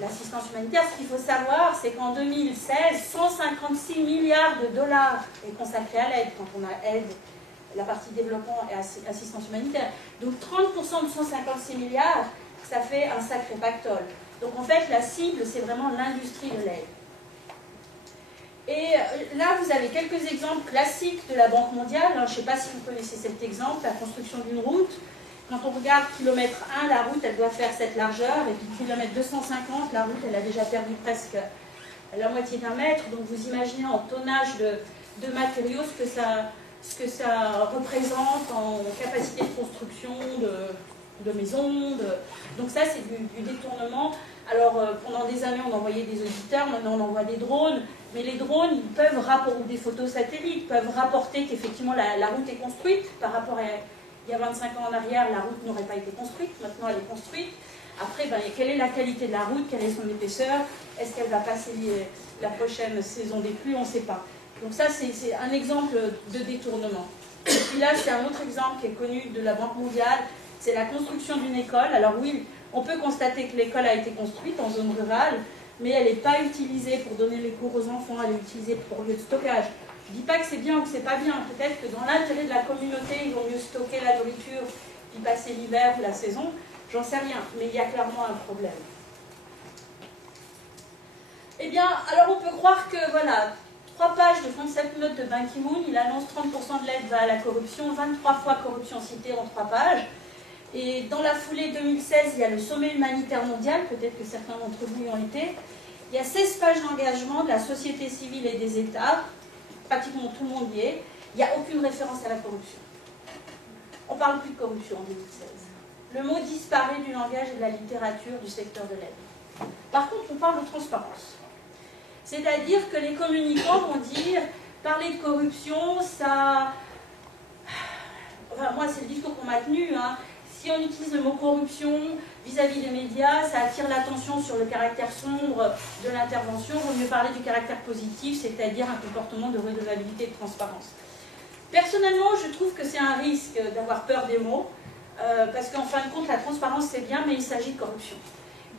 L'assistance humanitaire, ce qu'il faut savoir, c'est qu'en 2016, 156 milliards de dollars est consacré à l'aide, quand on a aide, la partie développement et assistance humanitaire. Donc 30% de 156 milliards, ça fait un sacré pactole. Donc en fait, la cible, c'est vraiment l'industrie de l'aide. Et là, vous avez quelques exemples classiques de la Banque mondiale. Je ne sais pas si vous connaissez cet exemple, la construction d'une route. Quand on regarde kilomètre 1, la route, elle doit faire cette largeur, et puis kilomètre 250, la route, elle a déjà perdu presque la moitié d'un mètre. Donc vous imaginez en tonnage de matériaux ce que ça représente en capacité de construction de maisons. Donc ça, c'est du détournement. Alors, pendant des années, on envoyait des auditeurs, maintenant on envoie des drones. Mais les drones, ils peuvent rapporter, ou des photos satellites, peuvent rapporter qu'effectivement la route est construite par rapport à... Il y a 25 ans en arrière, la route n'aurait pas été construite, maintenant elle est construite. Après, quelle est la qualité de la route, quelle est son épaisseur, est-ce qu'elle va passer la prochaine saison des pluies, on ne sait pas. Donc ça, c'est un exemple de détournement. Et puis là, c'est un autre exemple qui est connu de la Banque mondiale, c'est la construction d'une école. Alors oui, on peut constater que l'école a été construite en zone rurale, mais elle n'est pas utilisée pour donner les cours aux enfants, elle est utilisée pour lieu de stockage. Je ne dis pas que c'est bien ou que c'est pas bien, peut-être que dans l'intérêt de la communauté, ils vont mieux stocker la nourriture, puis passer l'hiver ou la saison, j'en sais rien, mais il y a clairement un problème. Eh bien, alors on peut croire que, voilà, 3 pages de concept note de Ban Ki-moon, il annonce 30% de l'aide va à la corruption, 23 fois corruption citée en 3 pages. Et dans la foulée 2016, il y a le sommet humanitaire mondial, peut-être que certains d'entre vous y ont été. Il y a 16 pages d'engagement de la société civile et des États, pratiquement tout le monde y est. Il n'y a aucune référence à la corruption. On ne parle plus de corruption en 2016. Le mot disparaît du langage et de la littérature du secteur de l'aide. Par contre, on parle de transparence. C'est-à-dire que les communicants vont dire, parler de corruption, ça... Enfin, moi, c'est le discours qu'on m'a tenu, hein. Si on utilise le mot corruption vis-à-vis des médias, ça attire l'attention sur le caractère sombre de l'intervention. Il vaut mieux parler du caractère positif, c'est-à-dire un comportement de redevabilité et de transparence. Personnellement, je trouve que c'est un risque d'avoir peur des mots, parce qu'en fin de compte, la transparence c'est bien, mais il s'agit de corruption.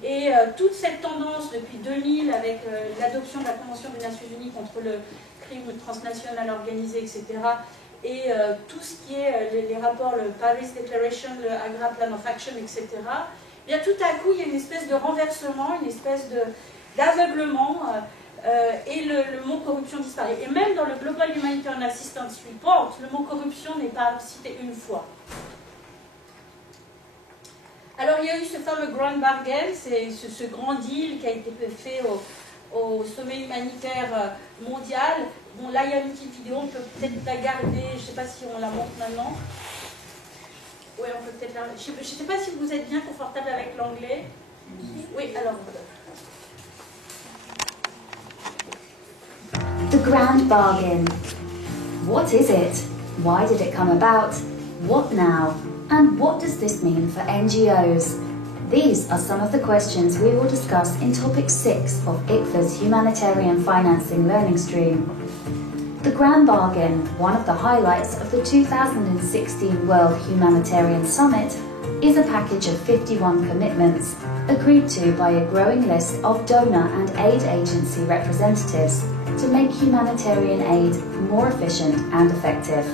Et toute cette tendance depuis 2000, avec l'adoption de la Convention des Nations Unies contre le crime transnational organisé, etc., et tout ce qui est les rapports, le Paris Declaration, le Agra Plan of Action, etc., bien tout à coup, il y a une espèce de renversement, une espèce d'aveuglement, et le mot corruption disparaît. Et même dans le Global Humanitarian Assistance Report, le mot corruption n'est pas cité une fois. Alors il y a eu ce fameux Grand Bargain, c'est ce grand deal qui a été fait au sommet humanitaire mondial. Bon, là il y a une petite vidéo, on peut peut-être la garder, je ne sais pas si on la montre maintenant. Oui, on peut peut-être la... Je ne sais pas si vous êtes bien confortable avec l'anglais. Oui, alors... The Grand Bargain. What is it? Why did it come about? What now? And what does this mean for NGOs? These are some of the questions we will discuss in Topic 6 of ICFA's Humanitarian Financing Learning Stream. The Grand Bargain, one of the highlights of the 2016 World Humanitarian Summit, is a package of 51 commitments agreed to by a growing list of donor and aid agency representatives to make humanitarian aid more efficient and effective.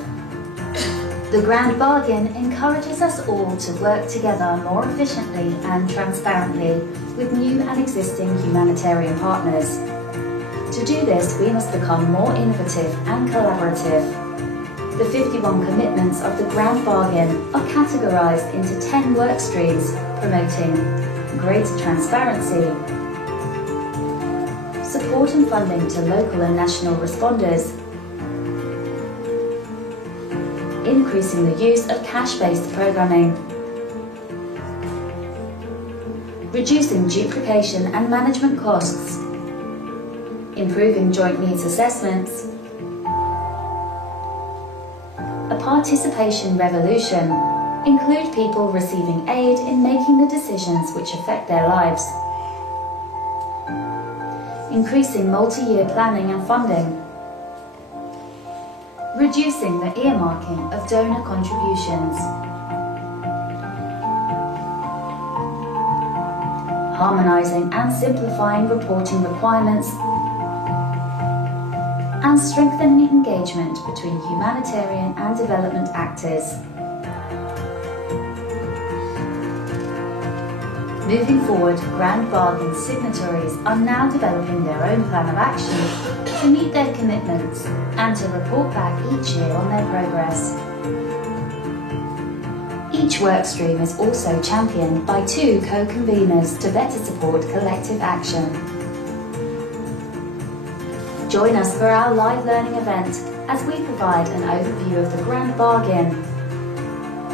The Grand Bargain encourages us all to work together more efficiently and transparently with new and existing humanitarian partners. To do this, we must become more innovative and collaborative. The 51 commitments of the Grand Bargain are categorised into 10 work streams promoting greater transparency, support and funding to local and national responders, increasing the use of cash-based programming, reducing duplication and management costs, improving joint needs assessments, a participation revolution, include people receiving aid in making the decisions which affect their lives, increasing multi-year planning and funding, reducing the earmarking of donor contributions, harmonizing and simplifying reporting requirements, and strengthening engagement between humanitarian and development actors. Moving forward, Grand Bargain signatories are now developing their own plan of action to meet their commitments and to report back each year on their progress. Each workstream is also championed by 2 co-conveners to better support collective action. Join us for our live learning event as we provide an overview of the Grand Bargain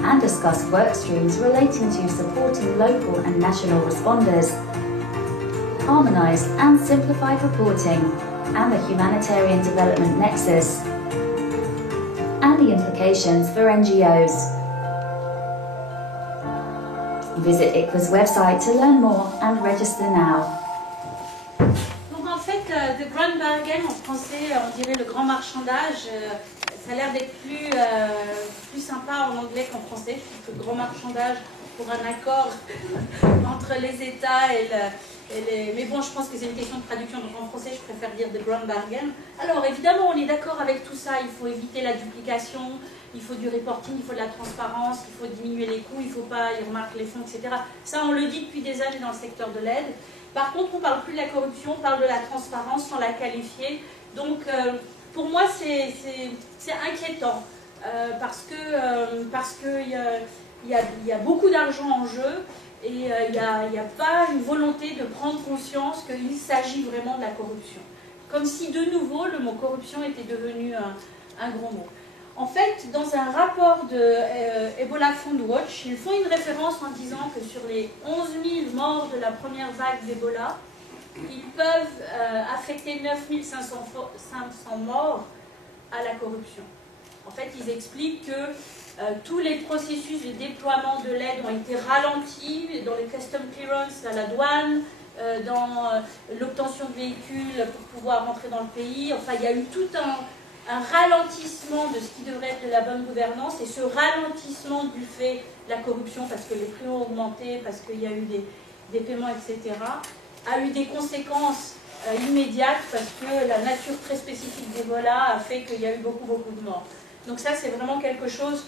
and discuss workstreams relating to supporting local and national responders, harmonised and simplified reporting, and the humanitarian development nexus, and the implications for NGOs. Visit ICWA's website to learn more and register now. Donc en fait, The Grand Bargain, en français, on dirait le grand marchandage. Ça a l'air d'être plus sympa en anglais qu'en français. Je trouve que le grand marchandage pour un accord entre les États et les... Mais bon, je pense que c'est une question de traduction. Donc en français, je préfère dire The Grand Bargain. Alors évidemment, on est d'accord avec tout ça. Il faut éviter la duplication, il faut du reporting, il faut de la transparence, il faut diminuer les coûts, il ne faut pas y remarquer les fonds, etc. Ça, on le dit depuis des années dans le secteur de l'aide. Par contre, on ne parle plus de la corruption, on parle de la transparence sans la qualifier. Donc, pour moi, c'est inquiétant parce qu'il y a beaucoup d'argent en jeu et il n'y a pas une volonté de prendre conscience qu'il s'agit vraiment de la corruption. Comme si, de nouveau, le mot corruption était devenu un gros mot. En fait, dans un rapport de Ebola Fund Watch, ils font une référence en disant que sur les 11 000 morts de la première vague d'Ebola, ils peuvent affecter 9 500 morts à la corruption. En fait, ils expliquent que tous les processus de déploiement de l'aide ont été ralentis dans les custom clearance à la douane, dans l'obtention de véhicules pour pouvoir rentrer dans le pays. Enfin, il y a eu tout un ralentissement de ce qui devrait être de la bonne gouvernance, et ce ralentissement du fait de la corruption, parce que les prix ont augmenté, parce qu'il y a eu des paiements, etc., a eu des conséquences immédiates, parce que la nature très spécifique d'Ebola a fait qu'il y a eu beaucoup de morts. Donc ça, c'est vraiment quelque chose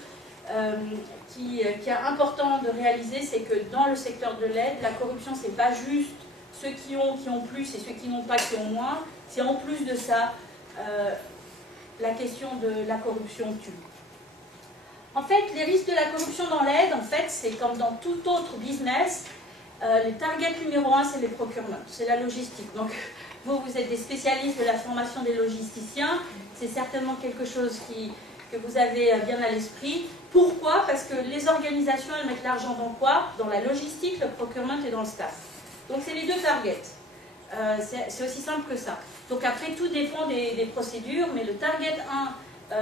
qui est important de réaliser, c'est que dans le secteur de l'aide, la corruption, c'est pas juste ceux qui ont plus et ceux qui n'ont pas qui ont moins, c'est en plus de ça la question de la corruption tue. En fait, les risques de la corruption dans l'aide, en fait, c'est comme dans tout autre business, les targets numéro 1, c'est les procurements, c'est la logistique. Donc, vous êtes des spécialistes de la formation des logisticiens, c'est certainement quelque chose que vous avez bien à l'esprit. Pourquoi? Parce que les organisations, elles mettent l'argent dans quoi? Dans la logistique, le procurement et dans le staff. Donc, c'est les 2 targets. C'est aussi simple que ça. Donc après, tout dépend des procédures, mais le target 1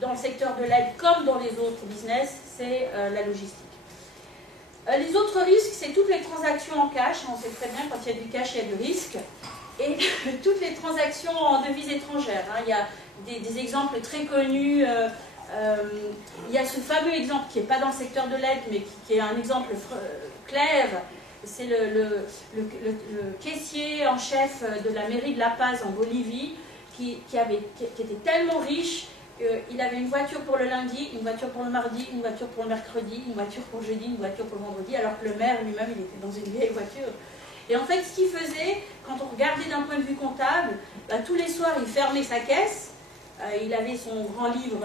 dans le secteur de l'aide comme dans les autres business, c'est la logistique. Les autres risques, c'est toutes les transactions en cash. On sait très bien, quand il y a du cash, il y a du risque. Et toutes les transactions en devises étrangères. Il y a des exemples très connus. Il y a ce fameux exemple qui n'est pas dans le secteur de l'aide, mais qui est un exemple clair. C'est le caissier en chef de la mairie de La Paz en Bolivie qui était tellement riche qu'il avait une voiture pour le lundi, une voiture pour le mardi, une voiture pour le mercredi, une voiture pour le jeudi, une voiture pour le vendredi, alors que le maire lui-même, il était dans une vieille voiture. Et en fait, ce qu'il faisait, quand on regardait d'un point de vue comptable, tous les soirs, il fermait sa caisse, il avait son grand livre,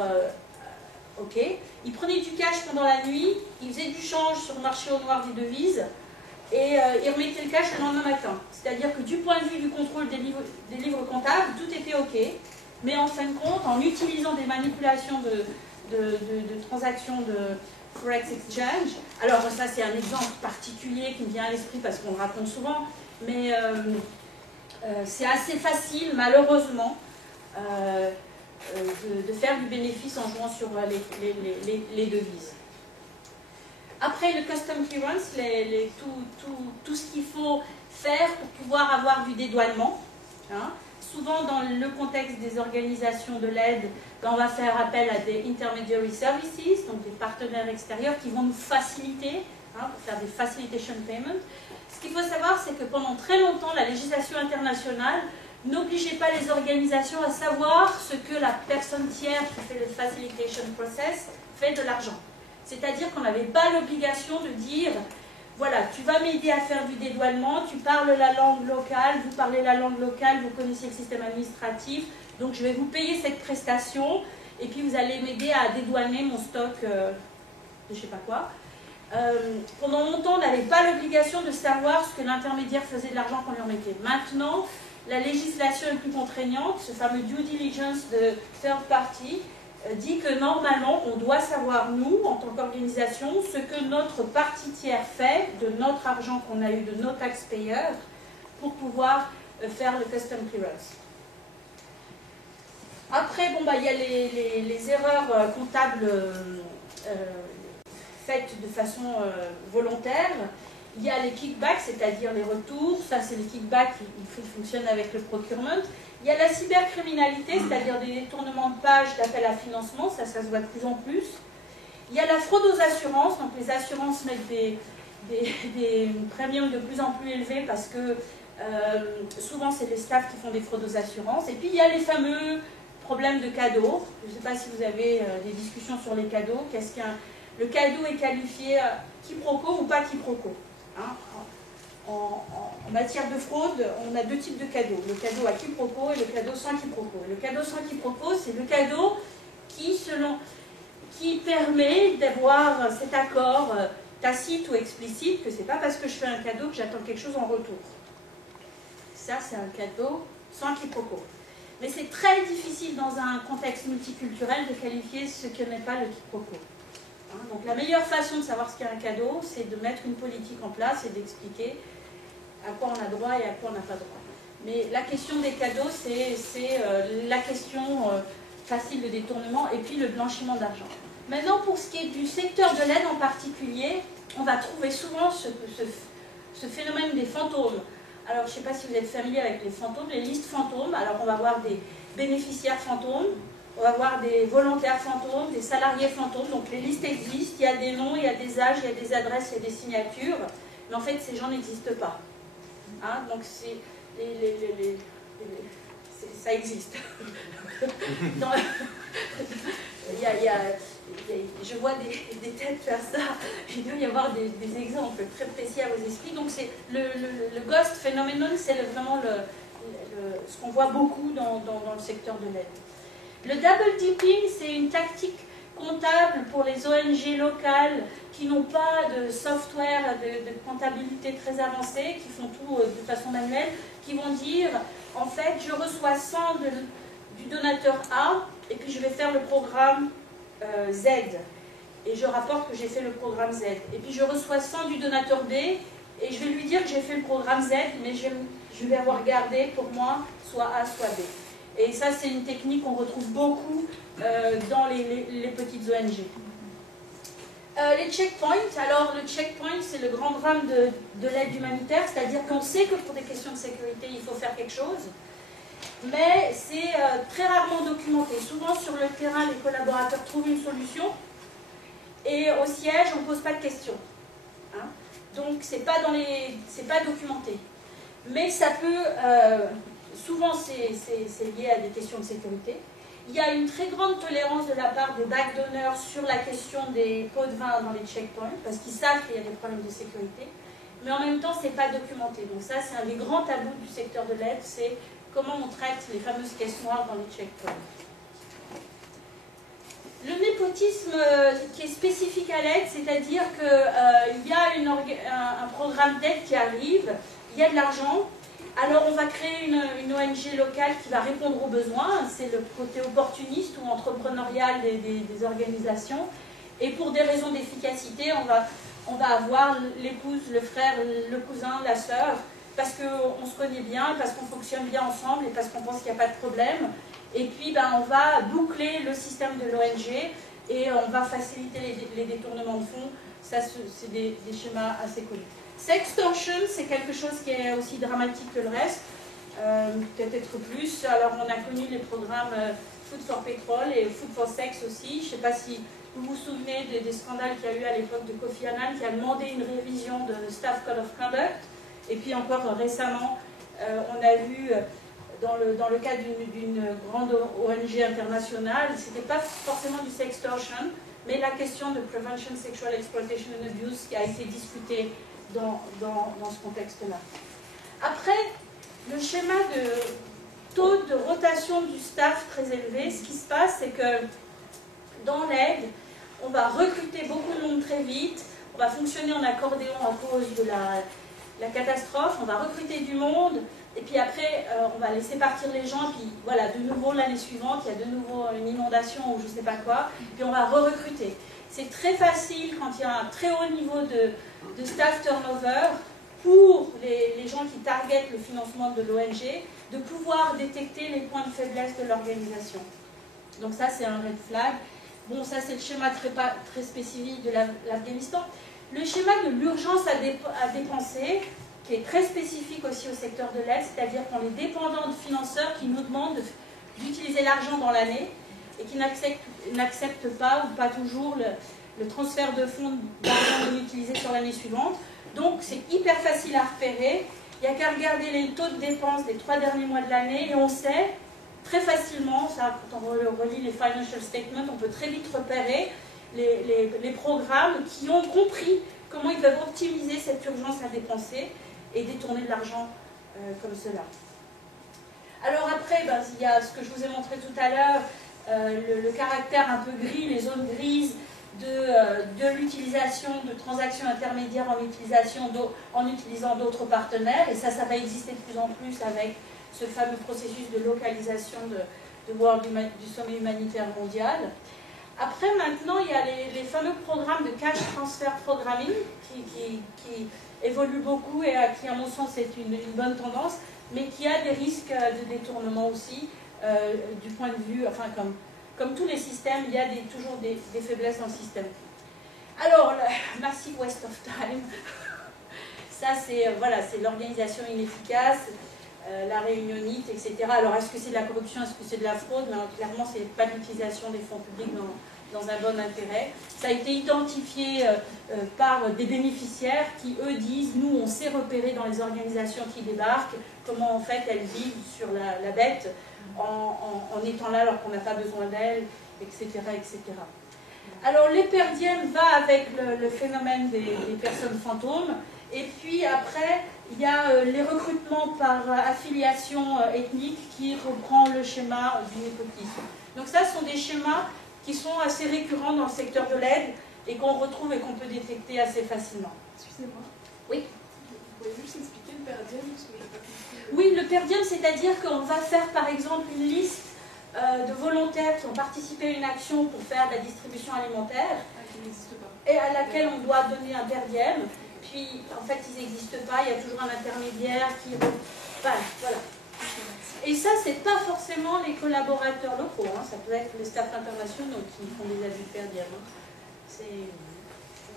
ok, il prenait du cash pendant la nuit, il faisait du change sur le marché au noir des devises, et il remettait le cash le lendemain matin. C'est-à-dire que du point de vue du contrôle des livres comptables, tout était OK, mais en fin de compte, en utilisant des manipulations de transactions de Forex Exchange, alors ça c'est un exemple particulier qui me vient à l'esprit parce qu'on le raconte souvent, mais c'est assez facile, malheureusement, de faire du bénéfice en jouant sur les devises. Après le custom clearance, tout ce qu'il faut faire pour pouvoir avoir du dédouanement. Hein. Souvent dans le contexte des organisations de l'aide, on va faire appel à des intermediary services, donc des partenaires extérieurs qui vont nous faciliter, pour faire des facilitation payments. Ce qu'il faut savoir, c'est que pendant très longtemps, la législation internationale n'obligeait pas les organisations à savoir ce que la personne tiers qui fait le facilitation process fait de l'argent. C'est-à-dire qu'on n'avait pas l'obligation de dire, voilà, tu vas m'aider à faire du dédouanement, tu parles la langue locale, vous parlez la langue locale, vous connaissez le système administratif, donc je vais vous payer cette prestation, et puis vous allez m'aider à dédouaner mon stock de je sais pas quoi. Pendant longtemps, on n'avait pas l'obligation de savoir ce que l'intermédiaire faisait de l'argent qu'on lui remettait. Maintenant, la législation est plus contraignante, ce fameux due diligence de third party dit que normalement, on doit savoir, nous, en tant qu'organisation, ce que notre partie tiers fait de notre argent qu'on a eu de nos taxpayers pour pouvoir faire le custom clearance. Après, bon, bah, il y a les erreurs comptables faites de façon volontaire. Il y a les kickbacks, c'est-à-dire les retours. Ça, c'est les kickbacks qui fonctionnent avec le procurement. Il y a la cybercriminalité, c'est-à-dire des détournements de pages d'appel à financement. Ça se voit de plus en plus. Il y a la fraude aux assurances. Donc, les assurances mettent des premiums de plus en plus élevés parce que souvent, c'est les staffs qui font des fraudes aux assurances. Et puis, il y a les fameux problèmes de cadeaux. Je ne sais pas si vous avez des discussions sur les cadeaux. Qu'est-ce qu'un... Le cadeau est qualifié quiproquo ou pas quiproquo. Hein? En matière de fraude, on a deux types de cadeaux. Le cadeau à quiproquo et le cadeau sans quiproquo. Et le cadeau sans quiproquo, c'est le cadeau qui permet d'avoir cet accord tacite ou explicite que ce n'est pas parce que je fais un cadeau que j'attends quelque chose en retour. Ça, c'est un cadeau sans quiproquo. Mais c'est très difficile dans un contexte multiculturel de qualifier ce que n'est pas le quiproquo. Donc la meilleure façon de savoir ce qu'est un cadeau, c'est de mettre une politique en place et d'expliquer à quoi on a droit et à quoi on n'a pas droit. Mais la question des cadeaux, c'est la question facile de détournement et puis le blanchiment d'argent. Maintenant, pour ce qui est du secteur de l'aide en particulier, on va trouver souvent ce phénomène des fantômes. Alors, je ne sais pas si vous êtes familier avec les fantômes, les listes fantômes. Alors, on va voir des bénéficiaires fantômes. On va voir des volontaires fantômes, des salariés fantômes. Donc les listes existent, il y a des noms, il y a des âges, il y a des adresses, il y a des signatures. Mais en fait, ces gens n'existent pas. Hein? Donc ça existe. Je vois des têtes faire ça. Il doit y avoir des exemples très précis à vos esprits. Donc le ghost phenomenon, c'est vraiment ce qu'on voit beaucoup dans le secteur de l'aide. Le double dipping, c'est une tactique comptable pour les ONG locales qui n'ont pas de software de comptabilité très avancé, qui font tout de façon manuelle, qui vont dire, en fait, je reçois 100 du donateur A, et puis je vais faire le programme Z, et je rapporte que j'ai fait le programme Z. Et puis je reçois 100 du donateur B, et je vais lui dire que j'ai fait le programme Z, mais je vais avoir gardé pour moi soit A, soit B. Et ça, c'est une technique qu'on retrouve beaucoup dans les petites ONG. Les checkpoints. Alors, le checkpoint, c'est le grand drame de l'aide humanitaire, c'est-à-dire qu'on sait que pour des questions de sécurité, il faut faire quelque chose, mais c'est très rarement documenté. Souvent, sur le terrain, les collaborateurs trouvent une solution, et au siège, on ne pose pas de questions. Hein? Donc, c'est pas documenté. Mais ça peut... souvent, c'est lié à des questions de sécurité. Il y a une très grande tolérance de la part des back donors sur la question des pots de vin dans les checkpoints, parce qu'ils savent qu'il y a des problèmes de sécurité. Mais en même temps, ce n'est pas documenté. Donc ça, c'est un des grands tabous du secteur de l'aide, c'est comment on traite les fameuses caisses noires dans les checkpoints. Le népotisme qui est spécifique à l'aide, c'est-à-dire qu'il y a un programme d'aide qui arrive, il y a de l'argent. Alors on va créer une ONG locale qui va répondre aux besoins, c'est le côté opportuniste ou entrepreneurial des organisations. Et pour des raisons d'efficacité, on va avoir l'épouse, le frère, le cousin, la sœur, parce qu'on se connaît bien, parce qu'on fonctionne bien ensemble et parce qu'on pense qu'il n'y a pas de problème. Et puis on va boucler le système de l'ONG et on va faciliter les détournements de fonds. Ça, c'est des schémas assez connus. Sextortion, c'est quelque chose qui est aussi dramatique que le reste, peut-être plus. Alors, on a connu les programmes Food for Petrol et Food for Sex aussi. Je ne sais pas si vous vous souvenez des scandales qu'il y a eu à l'époque de Kofi Annan, qui a demandé une révision de Staff Code of Conduct. Et puis encore récemment, on a vu dans le cadre d'une grande ONG internationale, c'était pas forcément du sextortion, mais la question de prevention sexual exploitation and abuse qui a été discutée dans ce contexte-là. Après, le schéma de taux de rotation du staff très élevé, ce qui se passe, c'est que dans l'aide, on va recruter beaucoup de monde très vite, on va fonctionner en accordéon à cause de la catastrophe, on va recruter du monde, et puis après, on va laisser partir les gens, puis voilà, de nouveau l'année suivante, il y a de nouveau une inondation ou je ne sais pas quoi, puis on va re-recruter. C'est très facile quand il y a un très haut niveau de staff turnover, pour les gens qui targetent le financement de l'ONG, de pouvoir détecter les points de faiblesse de l'organisation. Donc ça, c'est un red flag. Bon, ça, c'est le schéma très spécifique de l'Afghanistan. Le schéma de l'urgence à dépenser, qui est très spécifique aussi au secteur de l'aide, c'est-à-dire qu'on est dépendant de financeurs qui nous demandent d'utiliser l'argent dans l'année et qui n'acceptent pas ou pas toujours le transfert de fonds d'argent non utilisé sur l'année suivante. Donc c'est hyper facile à repérer, il n'y a qu'à regarder les taux de dépenses des 3 derniers mois de l'année et on sait très facilement, ça, quand on relit les financial statements, on peut très vite repérer les programmes qui ont compris comment ils peuvent optimiser cette urgence à dépenser et détourner de l'argent comme cela. Alors après, il y a ce que je vous ai montré tout à l'heure, le caractère un peu gris, les zones grises, de l'utilisation de transactions intermédiaires en utilisant d'autres partenaires, et ça va exister de plus en plus avec ce fameux processus de localisation du sommet humanitaire mondial. Après, maintenant, il y a les fameux programmes de cash transfer programming qui évoluent beaucoup et qui, à mon sens, est une bonne tendance, mais qui a des risques de détournement aussi, du point de vue, enfin, comme tous les systèmes, il y a toujours des faiblesses dans le système. Alors, massive waste of time, ça c'est l'organisation inefficace, la réunionite, etc. Alors, est-ce que c'est de la corruption, est-ce que c'est de la fraude? Mais clairement, ce n'est pas l'utilisation des fonds publics dans un bon intérêt. Ça a été identifié par des bénéficiaires qui, eux, disent, nous, on sait repérer dans les organisations qui débarquent comment, en fait, elles vivent sur la bête, en étant là alors qu'on n'a pas besoin d'elle, etc., etc. Alors les perdièmes va avec le phénomène des personnes fantômes, et puis après il y a les recrutements par affiliation ethnique qui reprend le schéma du népotisme. Donc ça, ce sont des schémas qui sont assez récurrents dans le secteur de l'aide et qu'on retrouve et qu'on peut détecter assez facilement. Excusez-moi. Oui. Vous pouvez juste expliquer le per diem, parce que j'ai pas compris. Oui, le per diem, c'est-à-dire qu'on va faire par exemple une liste de volontaires qui ont participé à une action pour faire de la distribution alimentaire et à laquelle on doit donner un per diem. Puis en fait, ils n'existent pas, il y a toujours un intermédiaire qui... Voilà. Et ça, c'est pas forcément les collaborateurs locaux, hein. Ça peut être les staffs internationaux qui font des abus de per diem. Hein.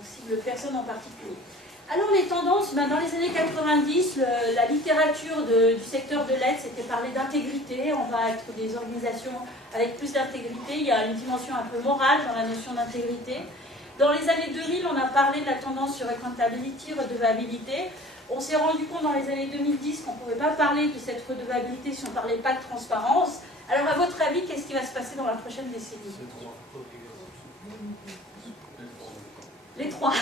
On cible personne en particulier. Alors les tendances, dans les années 90, la littérature du secteur de l'aide, c'était parler d'intégrité, on va être des organisations avec plus d'intégrité, il y a une dimension un peu morale dans la notion d'intégrité. Dans les années 2000, on a parlé de la tendance sur accountability, redevabilité. On s'est rendu compte dans les années 2010 qu'on ne pouvait pas parler de cette redevabilité si on ne parlait pas de transparence. Alors à votre avis, qu'est-ce qui va se passer dans la prochaine décennie? Les trois.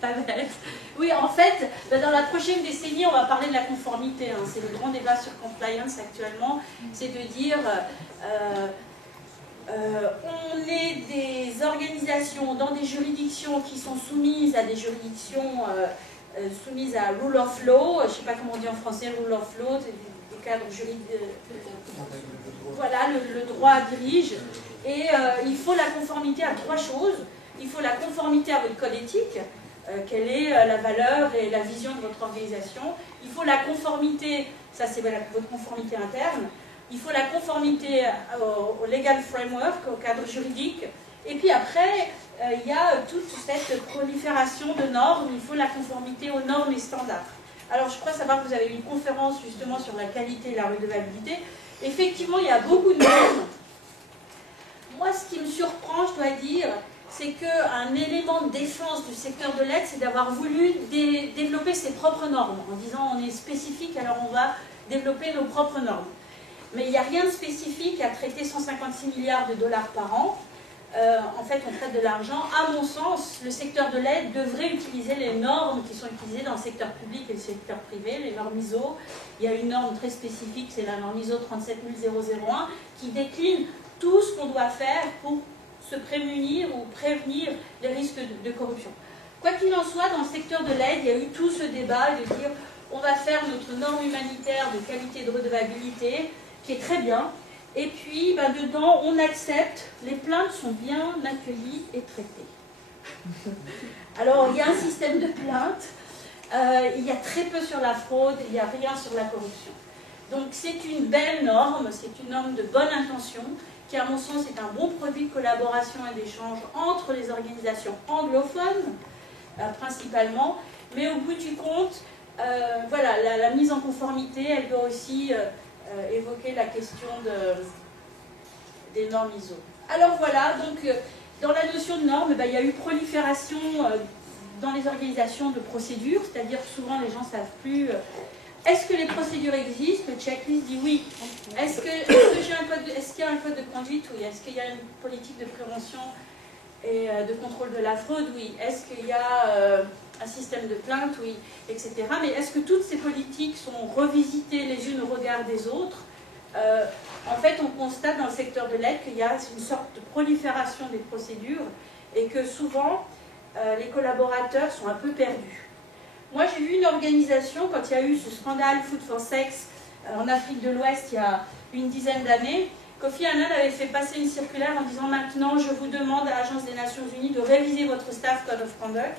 Pas bête. Oui, en fait, dans la prochaine décennie, on va parler de la conformité. Hein. C'est le grand débat sur compliance actuellement. C'est de dire, on est des organisations dans des juridictions qui sont soumises à des juridictions soumises à rule of law. Je ne sais pas comment on dit en français, rule of law, des cadres juridiques. Voilà, le droit dirige. Et il faut la conformité à trois choses. Il faut la conformité à votre code éthique. Quelle est la valeur et la vision de votre organisation. Il faut la conformité, ça c'est votre conformité interne. Il faut la conformité au legal framework, au cadre juridique. Et puis après, il y a toute cette prolifération de normes. Il faut la conformité aux normes et standards. Alors je crois savoir que vous avez eu une conférence justement sur la qualité et la redevabilité. Effectivement, il y a beaucoup de normes. Moi, ce qui me surprend, je dois dire, c'est qu'un élément de défense du secteur de l'aide, c'est d'avoir voulu développer ses propres normes, en disant on est spécifique, alors on va développer nos propres normes. Mais il n'y a rien de spécifique à traiter 156 milliards de dollars par an. En fait, on traite de l'argent. À mon sens, le secteur de l'aide devrait utiliser les normes qui sont utilisées dans le secteur public et le secteur privé, les normes ISO. Il y a une norme très spécifique, c'est la norme ISO 37001, qui décline tout ce qu'on doit faire pour se prémunir ou prévenir les risques de corruption. Quoi qu'il en soit, dans le secteur de l'aide, il y a eu tout ce débat de dire on va faire notre norme humanitaire de qualité de redevabilité, qui est très bien. Et puis, dedans, on accepte, les plaintes sont bien accueillies et traitées. Alors, il y a un système de plaintes, il y a très peu sur la fraude, il n'y a rien sur la corruption. Donc, c'est une belle norme, c'est une norme de bonne intention, qui, à mon sens, est un bon produit de collaboration et d'échange entre les organisations anglophones, principalement. Mais au bout du compte, voilà, la mise en conformité, elle doit aussi évoquer la question des normes ISO. Alors voilà, donc dans la notion de normes, il y a eu prolifération dans les organisations de procédures, c'est-à-dire que souvent les gens ne savent plus est-ce que les procédures existent. Le checklist dit oui. Est-ce qu'il y a un code de conduite? Oui. Est-ce qu'il y a une politique de prévention et de contrôle de la fraude? Oui. Est-ce qu'il y a un système de plainte? Oui, etc. Mais est-ce que toutes ces politiques sont revisitées les unes au regard des autres? En fait, on constate dans le secteur de l'aide qu'il y a une sorte de prolifération des procédures et que souvent, les collaborateurs sont un peu perdus. Moi, j'ai vu une organisation, quand il y a eu ce scandale Food for Sex en Afrique de l'Ouest il y a une dizaine d'années, Kofi Annan avait fait passer une circulaire en disant « Maintenant, je vous demande à l'Agence des Nations Unies de réviser votre Staff Code of Conduct ».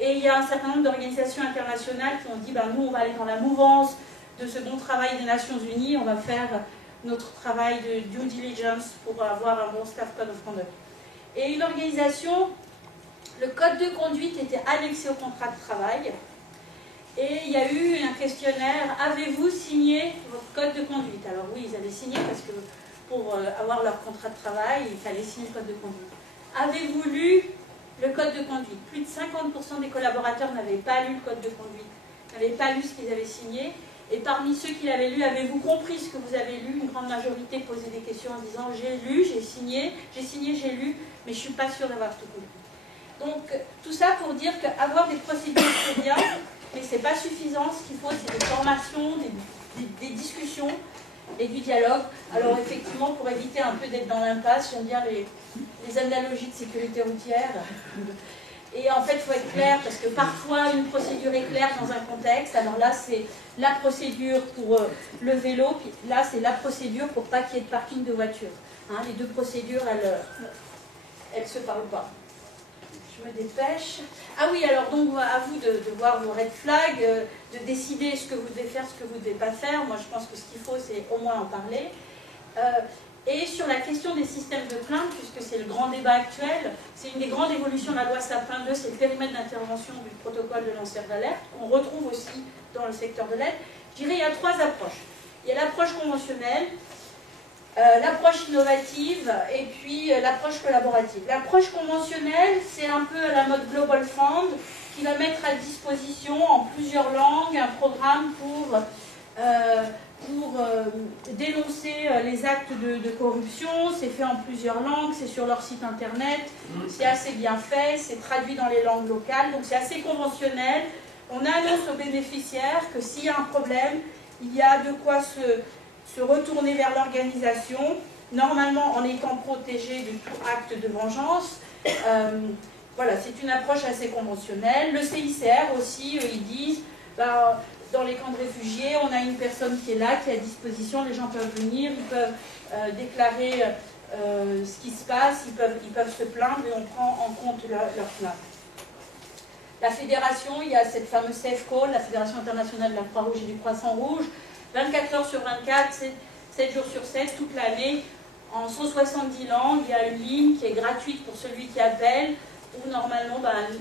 Et il y a un certain nombre d'organisations internationales qui ont dit nous, on va aller dans la mouvance de ce bon travail des Nations Unies, on va faire notre travail de due diligence pour avoir un bon Staff Code of Conduct. Et une organisation, le code de conduite était annexé au contrat de travail. Et il y a eu un questionnaire, avez-vous signé votre code de conduite? Alors oui, ils avaient signé parce que pour avoir leur contrat de travail, il fallait signer le code de conduite. Avez-vous lu le code de conduite? Plus de 50% des collaborateurs n'avaient pas lu le code de conduite, n'avaient pas lu ce qu'ils avaient signé. Et parmi ceux qui l'avaient lu, avez-vous compris ce que vous avez lu? Une grande majorité posait des questions en disant j'ai lu, j'ai signé, j'ai lu, mais je ne suis pas sûre d'avoir tout compris. Donc tout ça pour dire qu'avoir des procédures c'est bien, mais ce n'est pas suffisant. Ce qu'il faut, c'est des formations, des discussions et du dialogue. Alors effectivement, pour éviter un peu d'être dans l'impasse, j'aime bien les analogies de sécurité routière. Et en fait, il faut être clair, parce que parfois, une procédure est claire dans un contexte. Alors là, c'est la procédure pour le vélo, puis là, c'est la procédure pour pas qu'il y ait de parking de voiture. Hein, les deux procédures, elles ne se parlent pas. Je me dépêche. Ah oui, alors donc à vous de voir vos red flags, de décider ce que vous devez faire, ce que vous ne devez pas faire. Moi, je pense que ce qu'il faut, c'est au moins en parler. Et sur la question des systèmes de plainte, puisque c'est le grand débat actuel, c'est une des grandes évolutions de la loi Sapin 2, c'est le périmètre d'intervention du protocole de lanceur d'alerte, qu'on retrouve aussi dans le secteur de l'aide. Je dirais qu'il y a trois approches. Il y a l'approche conventionnelle, l'approche innovative et puis l'approche collaborative. L'approche conventionnelle, c'est un peu à la mode Global Fund, qui va mettre à disposition en plusieurs langues un programme pour dénoncer les actes de corruption. C'est fait en plusieurs langues, c'est sur leur site internet, c'est assez bien fait, c'est traduit dans les langues locales, donc c'est assez conventionnel. On annonce aux bénéficiaires que s'il y a un problème, il y a de quoi se retourner vers l'organisation, normalement en étant protégé de tout acte de vengeance. Voilà, c'est une approche assez conventionnelle. Le CICR aussi, ils disent, dans les camps de réfugiés, on a une personne qui est là, qui est à disposition, les gens peuvent venir, ils peuvent déclarer ce qui se passe, ils peuvent se plaindre et on prend en compte leur plainte. La fédération, il y a cette fameuse Safe Call, la Fédération internationale de la Croix-Rouge et du Croissant-Rouge, 24 heures sur 24, 7 jours sur 7, toute l'année, en 170 langues, il y a une ligne qui est gratuite pour celui qui appelle, où normalement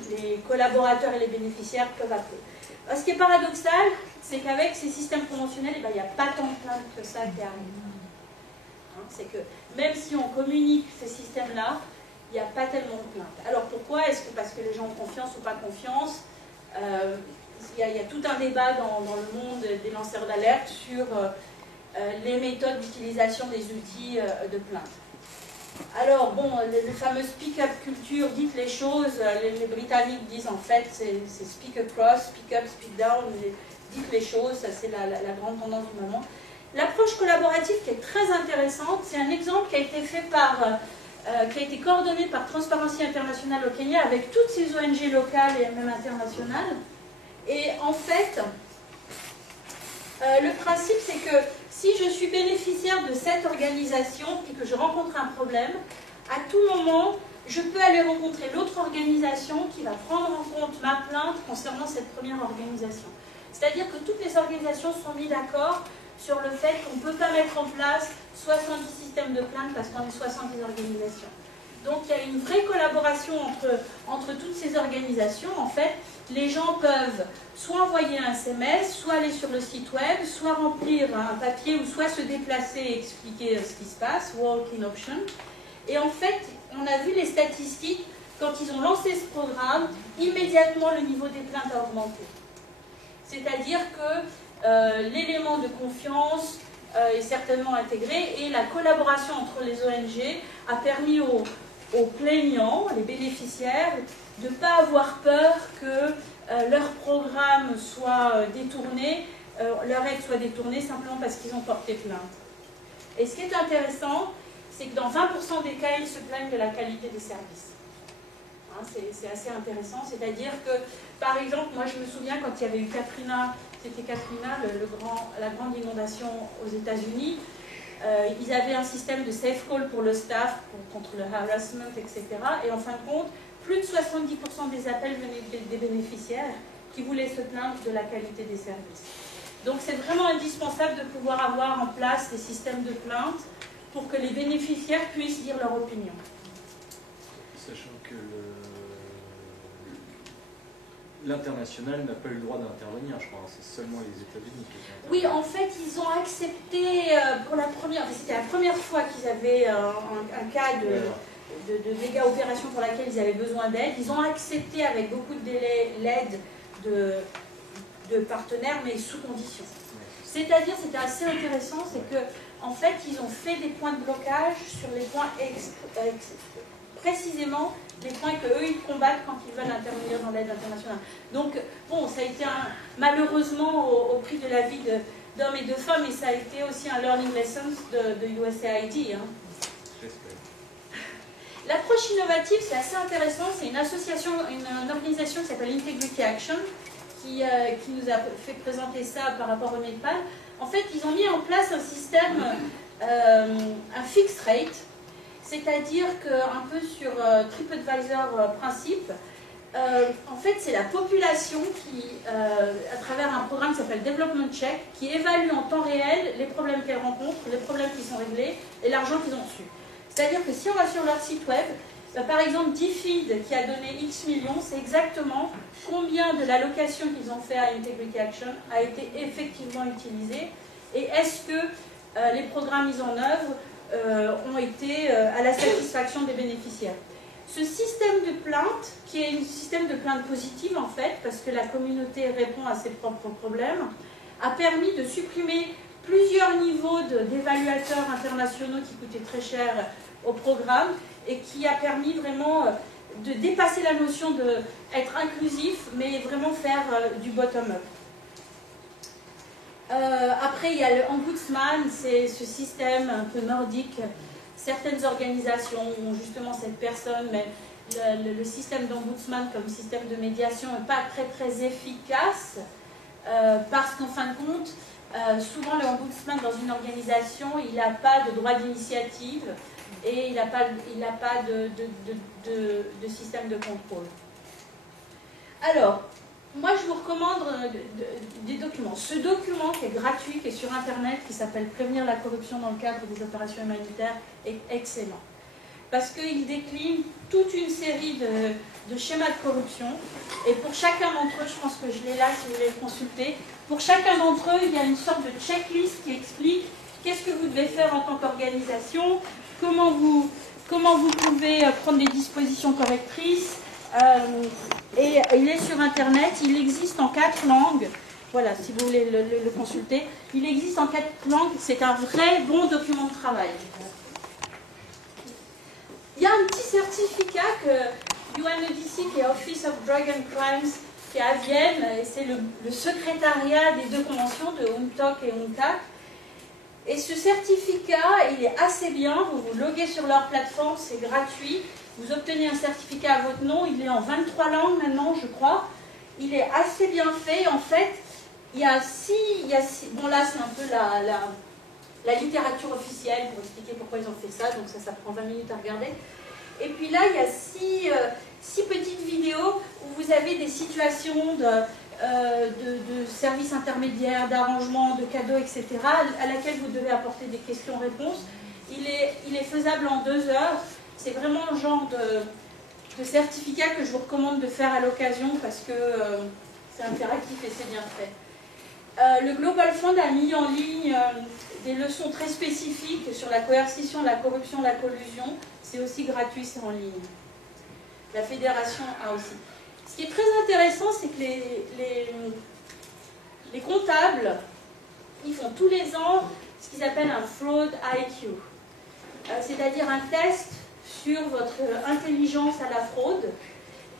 les collaborateurs et les bénéficiaires peuvent appeler. Alors, ce qui est paradoxal, c'est qu'avec ces systèmes conventionnels, il n'y a pas tant de plaintes que ça qui arrivent. Hein, c'est que même si on communique ces systèmes-là, il n'y a pas tellement de plaintes. Alors pourquoi? Est-ce que parce que les gens ont confiance ou pas confiance? Il y a tout un débat dans le monde des lanceurs d'alerte sur les méthodes d'utilisation des outils de plainte. Alors bon, le fameux speak-up culture, dites les choses, les Britanniques disent en fait c'est speak across, speak up, speak down, dites les choses, ça c'est la grande tendance du moment. L'approche collaborative qui est très intéressante, c'est un exemple qui a été fait qui a été coordonné par Transparency International au Kenya avec toutes ces ONG locales et même internationales. Et en fait, le principe c'est que si je suis bénéficiaire de cette organisation et que je rencontre un problème, à tout moment, je peux aller rencontrer l'autre organisation qui va prendre en compte ma plainte concernant cette première organisation. C'est-à-dire que toutes les organisations sont mises d'accord sur le fait qu'on ne peut pas mettre en place 70 systèmes de plainte parce qu'on est 70 organisations. Donc il y a une vraie collaboration entre toutes ces organisations. En fait, les gens peuvent soit envoyer un SMS, soit aller sur le site web, soit remplir un papier ou soit se déplacer et expliquer ce qui se passe, walk-in option. Et en fait, on a vu les statistiques, quand ils ont lancé ce programme, immédiatement le niveau des plaintes a augmenté. C'est-à-dire que l'élément de confiance est certainement intégré et la collaboration entre les ONG a permis aux plaignants, les bénéficiaires, de ne pas avoir peur que leur programme soit détourné, leur aide soit détournée simplement parce qu'ils ont porté plainte. Et ce qui est intéressant, c'est que dans 20% des cas, ils se plaignent de la qualité des services. Hein, c'est assez intéressant, c'est-à-dire que, par exemple, moi je me souviens quand il y avait eu Katrina, c'était Katrina, la grande inondation aux États-Unis, ils avaient un système de safe call pour le staff, contre le harassment, etc. Et en fin de compte, plus de 70% des appels venaient des bénéficiaires qui voulaient se plaindre de la qualité des services. Donc c'est vraiment indispensable de pouvoir avoir en place des systèmes de plainte pour que les bénéficiaires puissent dire leur opinion. Sachant que l'international n'a pas eu le droit d'intervenir, je crois, c'est seulement les États-Unis qui ont intervenu. Oui, en fait, ils ont accepté pour la première, c'était la première fois qu'ils avaient un cas de méga opération pour laquelle ils avaient besoin d'aide. Ils ont accepté avec beaucoup de délai l'aide de partenaires, mais sous condition. C'est-à-dire, c'était assez intéressant, c'est que en fait, ils ont fait des points de blocage sur les points précisément les points qu'eux, ils combattent quand ils veulent intervenir dans l'aide internationale. Donc, bon, ça a été malheureusement au prix de la vie d'hommes et de femmes, et ça a été aussi un learning lesson de USAID. Hein. L'approche innovative, c'est assez intéressant, c'est une association, une organisation qui s'appelle Integrity Action, qui nous a fait présenter ça par rapport au Népal. En fait, ils ont mis en place un système, un fixed rate, c'est-à-dire qu'un peu sur TripAdvisor principe, en fait, c'est la population qui, à travers un programme qui s'appelle Development Check, qui évalue en temps réel les problèmes qu'elle rencontre, les problèmes qui sont réglés et l'argent qu'ils ont reçu. C'est-à-dire que si on va sur leur site web, par exemple, DFID qui a donné X millions, c'est exactement combien de l'allocation qu'ils ont fait à Integrity Action a été effectivement utilisée et est-ce que les programmes mis en œuvre ont été à la satisfaction des bénéficiaires. Ce système de plainte, qui est un système de plainte positive en fait, parce que la communauté répond à ses propres problèmes, a permis de supprimer plusieurs niveaux d'évaluateurs internationaux qui coûtaient très cher au programme et qui a permis vraiment de dépasser la notion d'être inclusif, mais vraiment faire du bottom-up. Après, il y a le Ombudsman, c'est ce système un peu nordique. Certaines organisations ont justement cette personne, mais le système d'Ombudsman comme système de médiation n'est pas très efficace parce qu'en fin de compte, souvent le Ombudsman dans une organisation, il n'a pas de droit d'initiative et il n'a pas de système de contrôle. Alors, moi je vous recommande des documents. Ce document qui est gratuit, qui est sur internet, qui s'appelle Prévenir la corruption dans le cadre des opérations humanitaires, est excellent. Parce qu'il décline toute une série de schémas de corruption. Et pour chacun d'entre eux, je pense que je l'ai là si vous voulez le consulter, pour chacun d'entre eux, il y a une sorte de checklist qui explique qu'est-ce que vous devez faire en tant qu'organisation, comment vous comment vous pouvez prendre des dispositions correctrices. Et il est sur Internet, il existe en 4 langues. Voilà, si vous voulez le consulter. Il existe en 4 langues, c'est un vrai bon document de travail. Il y a un petit certificat que UNODC, qui est Office of Drug and Crimes, qui est à Vienne, et c'est le secrétariat des 2 conventions de UNTOC et UNTAC. Et ce certificat, il est assez bien, vous vous loguez sur leur plateforme, c'est gratuit, vous obtenez un certificat à votre nom, il est en 23 langues maintenant, je crois. Il est assez bien fait, en fait, il y a 6, bon là c'est un peu la littérature officielle pour expliquer pourquoi ils ont fait ça, donc ça prend 20 minutes à regarder. Et puis là, il y a 6 petites vidéos où vous avez des situations de services intermédiaires, d'arrangements, de cadeaux, etc., à laquelle vous devez apporter des questions-réponses. Il est faisable en 2 heures. C'est vraiment le genre de certificat que je vous recommande de faire à l'occasion parce que c'est interactif et c'est bien fait. Le Global Fund a mis en ligne des leçons très spécifiques sur la coercition, la corruption, la collusion. C'est aussi gratuit, c'est en ligne. La fédération a aussi. Ce qui est très intéressant, c'est que les comptables, ils font tous les ans ce qu'ils appellent un Fraud IQ. C'est-à-dire un test sur votre intelligence à la fraude.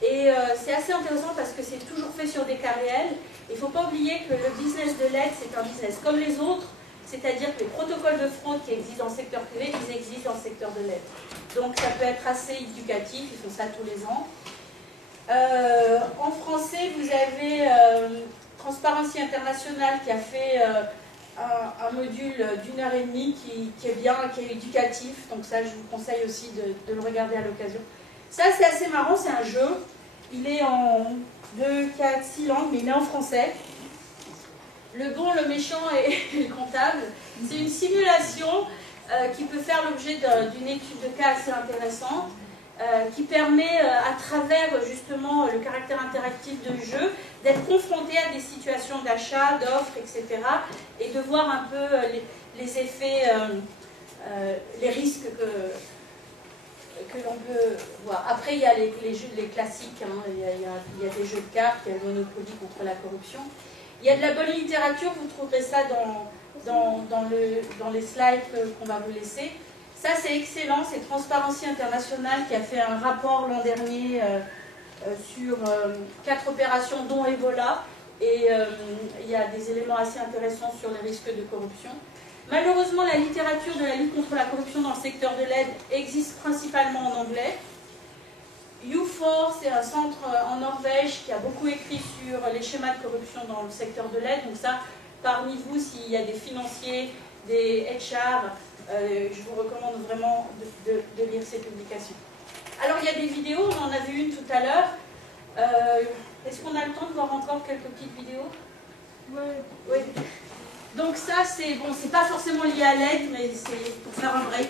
Et c'est assez intéressant parce que c'est toujours fait sur des cas réels. Il ne faut pas oublier que le business de l'aide, c'est un business comme les autres. C'est-à-dire que les protocoles de fraude qui existent dans le secteur privé, ils existent dans le secteur de l'aide. Donc ça peut être assez éducatif, ils font ça tous les ans. En français, vous avez Transparency International qui a fait un module d'1h30 qui est bien, qui est éducatif. Donc ça, je vous conseille aussi de le regarder à l'occasion. Ça, c'est assez marrant, c'est un jeu. Il est en 2, 4, 6 langues, mais il est en français. Le bon, le méchant et le comptable. C'est une simulation qui peut faire l'objet d'une étude de cas assez intéressante, qui permet, à travers justement le caractère interactif du jeu, d'être confronté à des situations d'achat, d'offres, etc. et de voir un peu les effets, les risques que l'on peut voir. Après, il y a les classiques, hein. Il y a des jeux de cartes, il y a le Monopoly contre la corruption. Il y a de la bonne littérature, vous trouverez ça dans les slides qu'on va vous laisser. Ça, c'est excellent, c'est Transparency International qui a fait un rapport l'an dernier sur 4 opérations dont Ebola. Et il y a des éléments assez intéressants sur les risques de corruption. Malheureusement, la littérature de la lutte contre la corruption dans le secteur de l'aide existe principalement en anglais. U4, c'est un centre en Norvège qui a beaucoup écrit sur les schémas de corruption dans le secteur de l'aide. Donc ça, parmi vous, s'il y a des financiers, des HR, je vous recommande vraiment de lire ces publications. Alors, il y a des vidéos, on en a vu une tout à l'heure. Est-ce qu'on a le temps de voir encore quelques petites vidéos? Oui. Donc ça, c'est bon, c'est pas forcément lié à l'aide, mais c'est pour faire un break.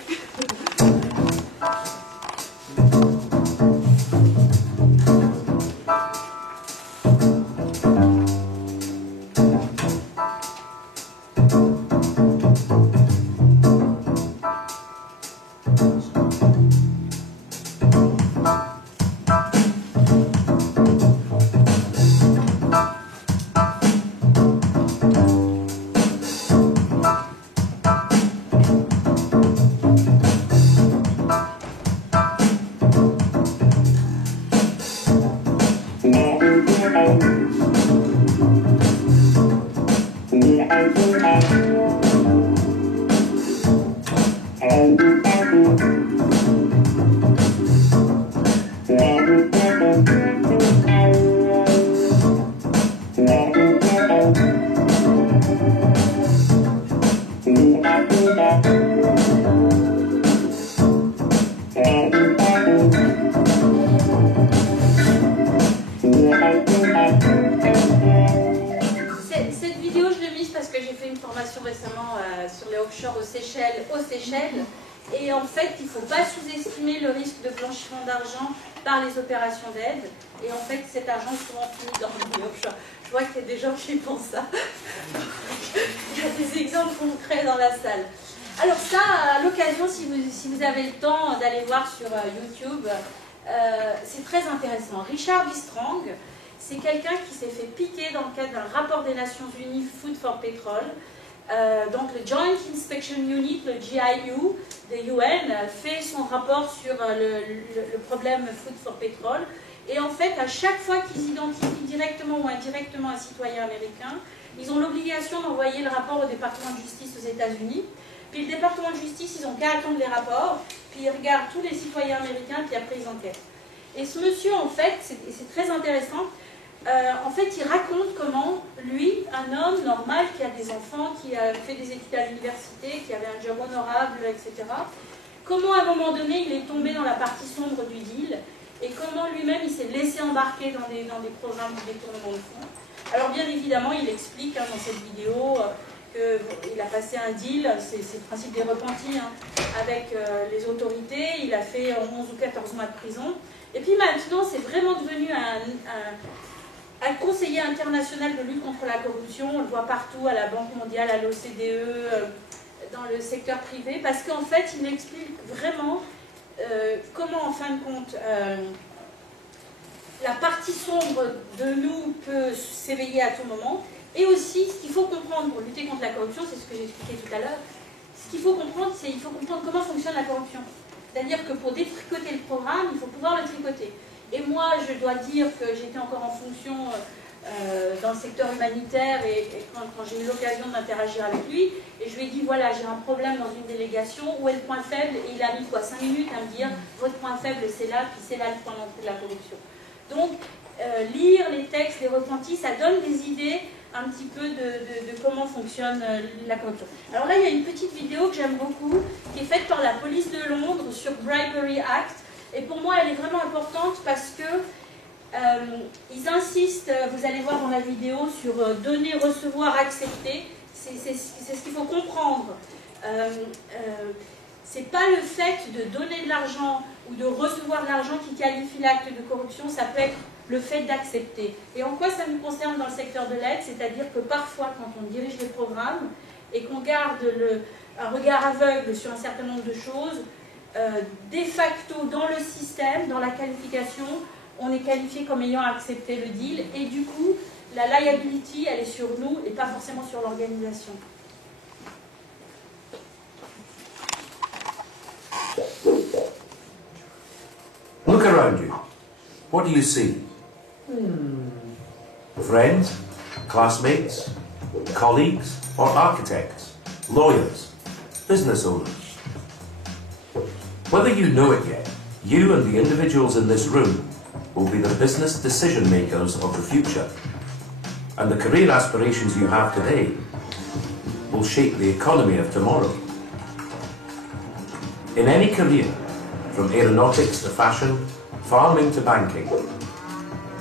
Cette vidéo, je l'ai mise parce que j'ai fait une formation récemment sur les offshore aux Seychelles. Et en fait, il ne faut pas sous-estimer le risque de blanchiment d'argent par les opérations d'aide. Et en fait, cet argent souvent finit dans les offshore. Je vois qu'il y a des gens qui pensent ça. Il y a des exemples concrets dans la salle. Alors ça, à l'occasion, si vous avez le temps d'aller voir sur YouTube, c'est très intéressant. Richard Bistrang, c'est quelqu'un qui s'est fait piquer dans le cadre d'un rapport des Nations Unies Food for Petrol. Donc le Joint Inspection Unit, le GIU de UN, fait son rapport sur le problème Food for Petrol. Et en fait, à chaque fois qu'ils identifient directement ou indirectement un citoyen américain, ils ont l'obligation d'envoyer le rapport au département de justice aux États-Unis. Puis le département de justice, ils n'ont qu'à attendre les rapports, puis ils regardent tous les citoyens américains, puis après ils enquêtent. Et ce monsieur, en fait, c'est très intéressant, en fait, il raconte comment, lui, un homme normal qui a des enfants, qui a fait des études à l'université, qui avait un job honorable, etc., comment à un moment donné, il est tombé dans la partie sombre du deal, et comment lui-même, il s'est laissé embarquer dans des programmes de détournement de fonds. Alors, bien évidemment, il explique dans cette vidéo qu'il a passé un deal, c'est le principe des repentis, avec les autorités, il a fait 11 ou 14 mois de prison, et puis maintenant, c'est vraiment devenu un conseiller international de lutte contre la corruption, on le voit partout, à la Banque mondiale, à l'OCDE, dans le secteur privé, parce qu'en fait, il explique vraiment comment, en fin de compte, la partie sombre de nous peut s'éveiller à tout moment, et aussi, ce qu'il faut comprendre pour lutter contre la corruption, c'est ce que j'ai expliqué tout à l'heure, ce qu'il faut comprendre, c'est qu'il faut comprendre comment fonctionne la corruption. C'est-à-dire que pour détricoter le programme, il faut pouvoir le tricoter. Et moi, je dois dire que j'étais encore en fonction dans le secteur humanitaire et quand j'ai eu l'occasion d'interagir avec lui, et je lui ai dit, voilà, j'ai un problème dans une délégation, où est le point faible? Et il a mis quoi, 5 minutes à me dire, votre point faible c'est là, puis c'est là le point d'entrée de la corruption. Donc, lire les textes, les repentis, ça donne des idées un petit peu de comment fonctionne la corruption. Alors là, il y a une petite vidéo que j'aime beaucoup, qui est faite par la police de Londres sur Bribery Act. Et pour moi, elle est vraiment importante parce que ils insistent, vous allez voir dans la vidéo, sur donner, recevoir, accepter. C'est ce qu'il faut comprendre. C'est pas le fait de donner de l'argent ou de recevoir de l'argent qui qualifie l'acte de corruption, ça peut être le fait d'accepter. Et en quoi ça nous concerne dans le secteur de l'aide? C'est-à-dire que parfois, quand on dirige les programmes et qu'on garde un regard aveugle sur un certain nombre de choses, de facto, dans le système, dans la qualification, on est qualifié comme ayant accepté le deal, et du coup, la liability, elle est sur nous et pas forcément sur l'organisation. Look around you. What do you see? Friends, classmates, colleagues, or architects, lawyers, business owners? Whether you know it yet, you and the individuals in this room will be the business decision makers of the future, and the career aspirations you have today will shape the economy of tomorrow. In any career, from aeronautics to fashion, farming to banking,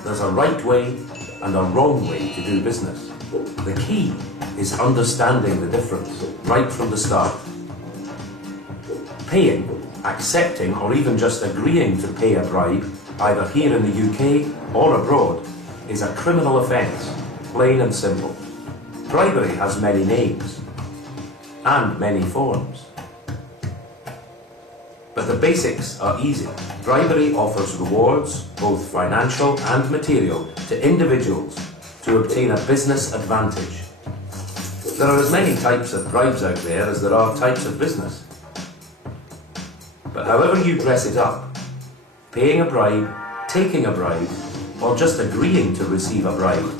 there's a right way and a wrong way to do business. The key is understanding the difference right from the start. Paying, accepting, or even just agreeing to pay a bribe, either here in the UK or abroad, is a criminal offence, plain and simple. Bribery has many names and many forms. But the basics are easy. Bribery offers rewards, both financial and material, to individuals to obtain a business advantage. There are as many types of bribes out there as there are types of business. But however you dress it up, paying a bribe, taking a bribe, or just agreeing to receive a bribe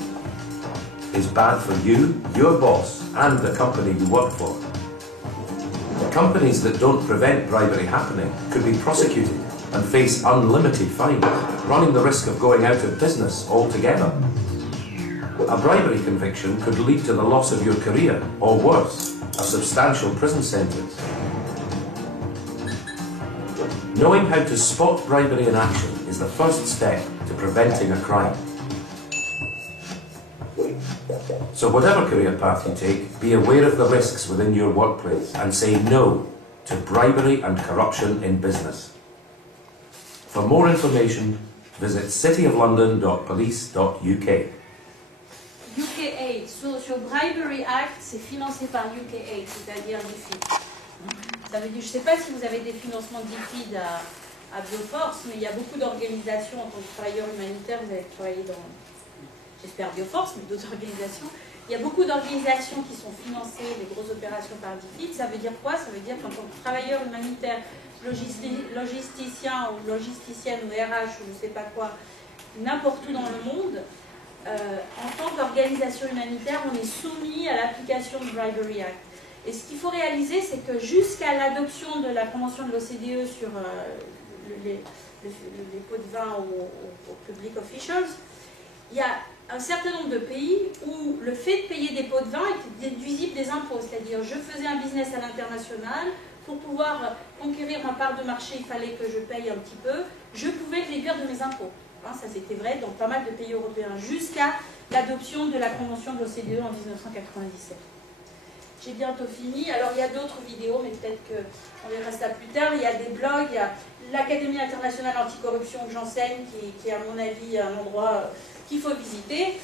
is bad for you, your boss, and the company you work for. Companies that don't prevent bribery happening could be prosecuted and face unlimited fines, running the risk of going out of business altogether. A bribery conviction could lead to the loss of your career, or worse, a substantial prison sentence. Knowing how to spot bribery in action is the first step to preventing a crime. So whatever career path you take, be aware of the risks within your workplace and say no to bribery and corruption in business. For more information, visit cityoflondon.police.uk. UK Aid, sur Bribery Act, c'est financé par UK Aid, c'est-à-dire l'IFI. Ça veut dire, je ne sais pas si vous avez des financements de liquide à Bioforce, mais il y a beaucoup d'organisations en tant que travailleurs humanitaires, vous avez travaillé dans, j'espère Bioforce, mais d'autres organisations. Il y a beaucoup d'organisations qui sont financées, des grosses opérations par DFID. Ça veut dire quoi? Ça veut dire qu'en tant que travailleur humanitaire, logisticien ou logisticienne ou RH ou je ne sais pas quoi, n'importe où dans le monde, en tant qu'organisation humanitaire, on est soumis à l'application du Bribery Act. Et ce qu'il faut réaliser, c'est que jusqu'à l'adoption de la Convention de l'OCDE sur les pots de vin aux public officials, il y a un certain nombre de pays où le fait de payer des pots de vin était déduisible des impôts. C'est-à-dire, je faisais un business à l'international, pour pouvoir conquérir ma part de marché, il fallait que je paye un petit peu, je pouvais le déduire de mes impôts. Hein, ça c'était vrai dans pas mal de pays européens, jusqu'à l'adoption de la Convention de l'OCDE en 1997. J'ai bientôt fini. Alors il y a d'autres vidéos, mais peut-être qu'on verra ça plus tard. Il y a des blogs, il y a l'Académie internationale anticorruption que j'enseigne, qui est à mon avis un endroit qu'il faut visiter.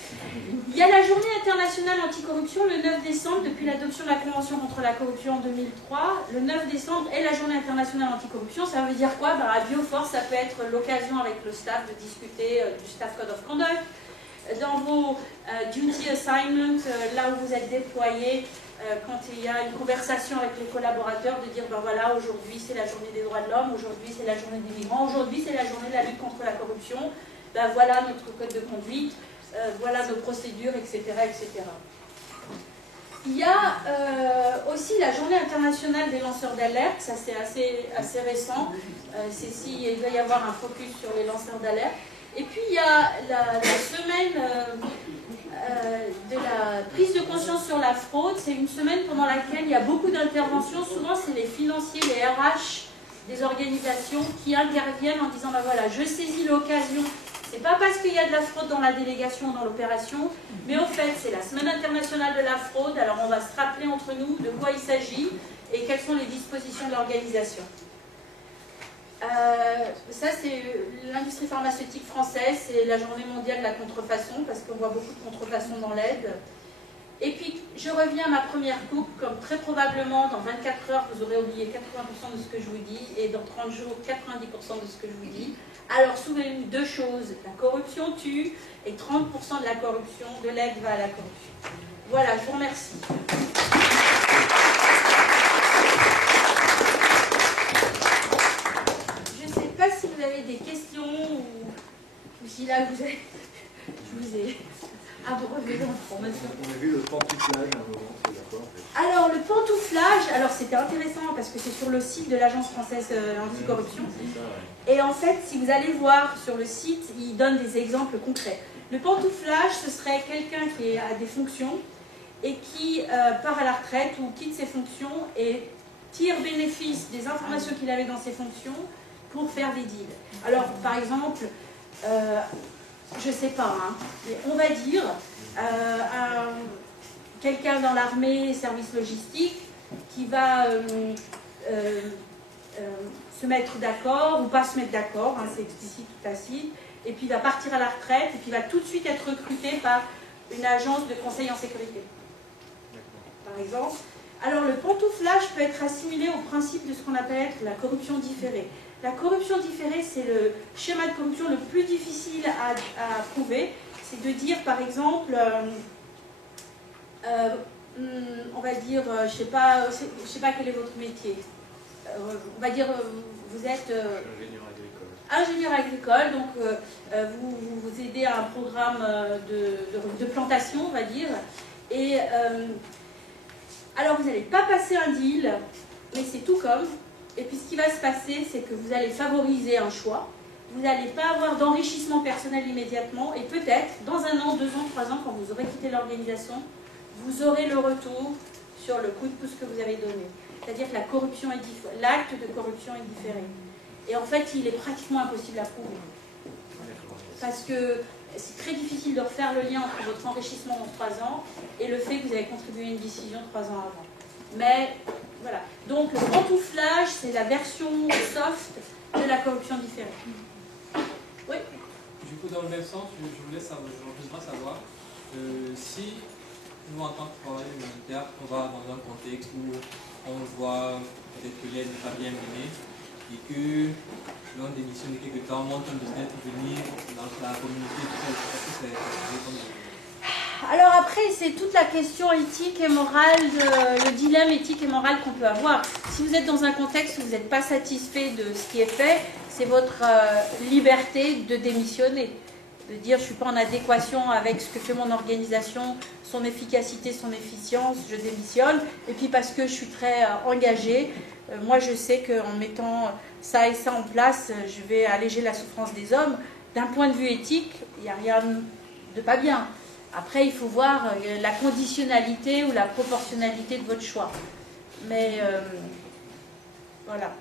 Il y a la journée internationale anticorruption le 9 décembre, depuis l'adoption de la Convention contre la corruption en 2003. Le 9 décembre est la journée internationale anticorruption. Ça veut dire quoi? À Bioforce, ça peut être l'occasion avec le staff de discuter du Staff Code of Conduct. Dans vos duty assignments, là où vous êtes déployés, quand il y a une conversation avec les collaborateurs, de dire ben voilà, aujourd'hui c'est la journée des droits de l'homme, aujourd'hui c'est la journée des migrants, aujourd'hui c'est la journée de la lutte contre la corruption, ben voilà notre code de conduite, voilà nos procédures, etc. etc. Il y a aussi la journée internationale des lanceurs d'alerte, ça c'est assez récent, il va y avoir un focus sur les lanceurs d'alerte. Et puis il y a la semaine de la prise de conscience sur la fraude. C'est une semaine pendant laquelle il y a beaucoup d'interventions. Souvent c'est les financiers, les RH des organisations qui interviennent en disant ben voilà, je saisis l'occasion. C'est pas parce qu'il y a de la fraude dans la délégation ou dans l'opération, mais au fait c'est la semaine internationale de la fraude. Alors on va se rappeler entre nous de quoi il s'agit et quelles sont les dispositions de l'organisation. Ça c'est l'industrie pharmaceutique française, c'est la journée mondiale de la contrefaçon, parce qu'on voit beaucoup de contrefaçon dans l'aide. Et puis je reviens à ma première coupe, comme très probablement dans 24 heures vous aurez oublié 80% de ce que je vous dis, et dans 30 jours 90% de ce que je vous dis. Alors souvenez-vous deux choses, la corruption tue, et 30% de la corruption, de l'aide va à la corruption. Voilà, je vous remercie. Si vous avez des questions ou si là je vous ai abreuvé d'informations. On a vu le pantouflage à un moment, c'est d'accord. Alors le pantouflage, alors c'était intéressant parce que c'est sur le site de l'Agence française anticorruption. Et en fait, si vous allez voir sur le site, il donne des exemples concrets. Le pantouflage, ce serait quelqu'un qui a des fonctions et qui part à la retraite ou quitte ses fonctions et tire bénéfice des informations qu'il avait dans ses fonctions pour faire des deals. Alors, par exemple, je ne sais pas, hein, mais on va dire quelqu'un dans l'armée, service logistique, qui va se mettre d'accord ou pas se mettre d'accord, hein, c'est explicite ou tacite, et puis il va partir à la retraite, et puis il va tout de suite être recruté par une agence de conseil en sécurité, par exemple. Alors, le pantouflage peut être assimilé au principe de ce qu'on appelle la corruption différée. La corruption différée, c'est le schéma de corruption le plus difficile à prouver. C'est de dire, par exemple, on va dire, je sais pas quel est votre métier. On va dire, vous êtes ingénieur agricole, donc vous aidez à un programme de plantation, on va dire. Et alors, vous n'allez pas passer un deal, mais c'est tout comme. Et puis ce qui va se passer, c'est que vous allez favoriser un choix, vous n'allez pas avoir d'enrichissement personnel immédiatement, et peut-être, dans 1 an, 2 ans, 3 ans, quand vous aurez quitté l'organisation, vous aurez le retour sur le coup de pouce que vous avez donné. C'est-à-dire que la corruption est l'acte de corruption est différé. Et en fait, il est pratiquement impossible à prouver. Parce que c'est très difficile de refaire le lien entre votre enrichissement dans 3 ans et le fait que vous avez contribué à une décision 3 ans avant. Mais voilà. Donc le pantouflage, c'est la version soft de la corruption différée. Oui. Du coup, dans le même sens, je voulais savoir si nous, en tant que travailleurs humanitaires, on va dans un contexte où on voit peut-être que l'aide n'est pas bien menée et que l'on démissionne de quelque temps, monte un business pour venir dans la communauté, tout ça. Est-ce que c'est comme ça? Alors après, c'est toute la question éthique et morale, le dilemme éthique et moral qu'on peut avoir. Si vous êtes dans un contexte où vous n'êtes pas satisfait de ce qui est fait, c'est votre liberté de démissionner. De dire je ne suis pas en adéquation avec ce que fait mon organisation, son efficacité, son efficience, je démissionne. Et puis parce que je suis très engagée, moi je sais qu'en mettant ça et ça en place, je vais alléger la souffrance des hommes. D'un point de vue éthique, il n'y a rien de pas bien. Après, il faut voir la conditionnalité ou la proportionnalité de votre choix. Mais voilà.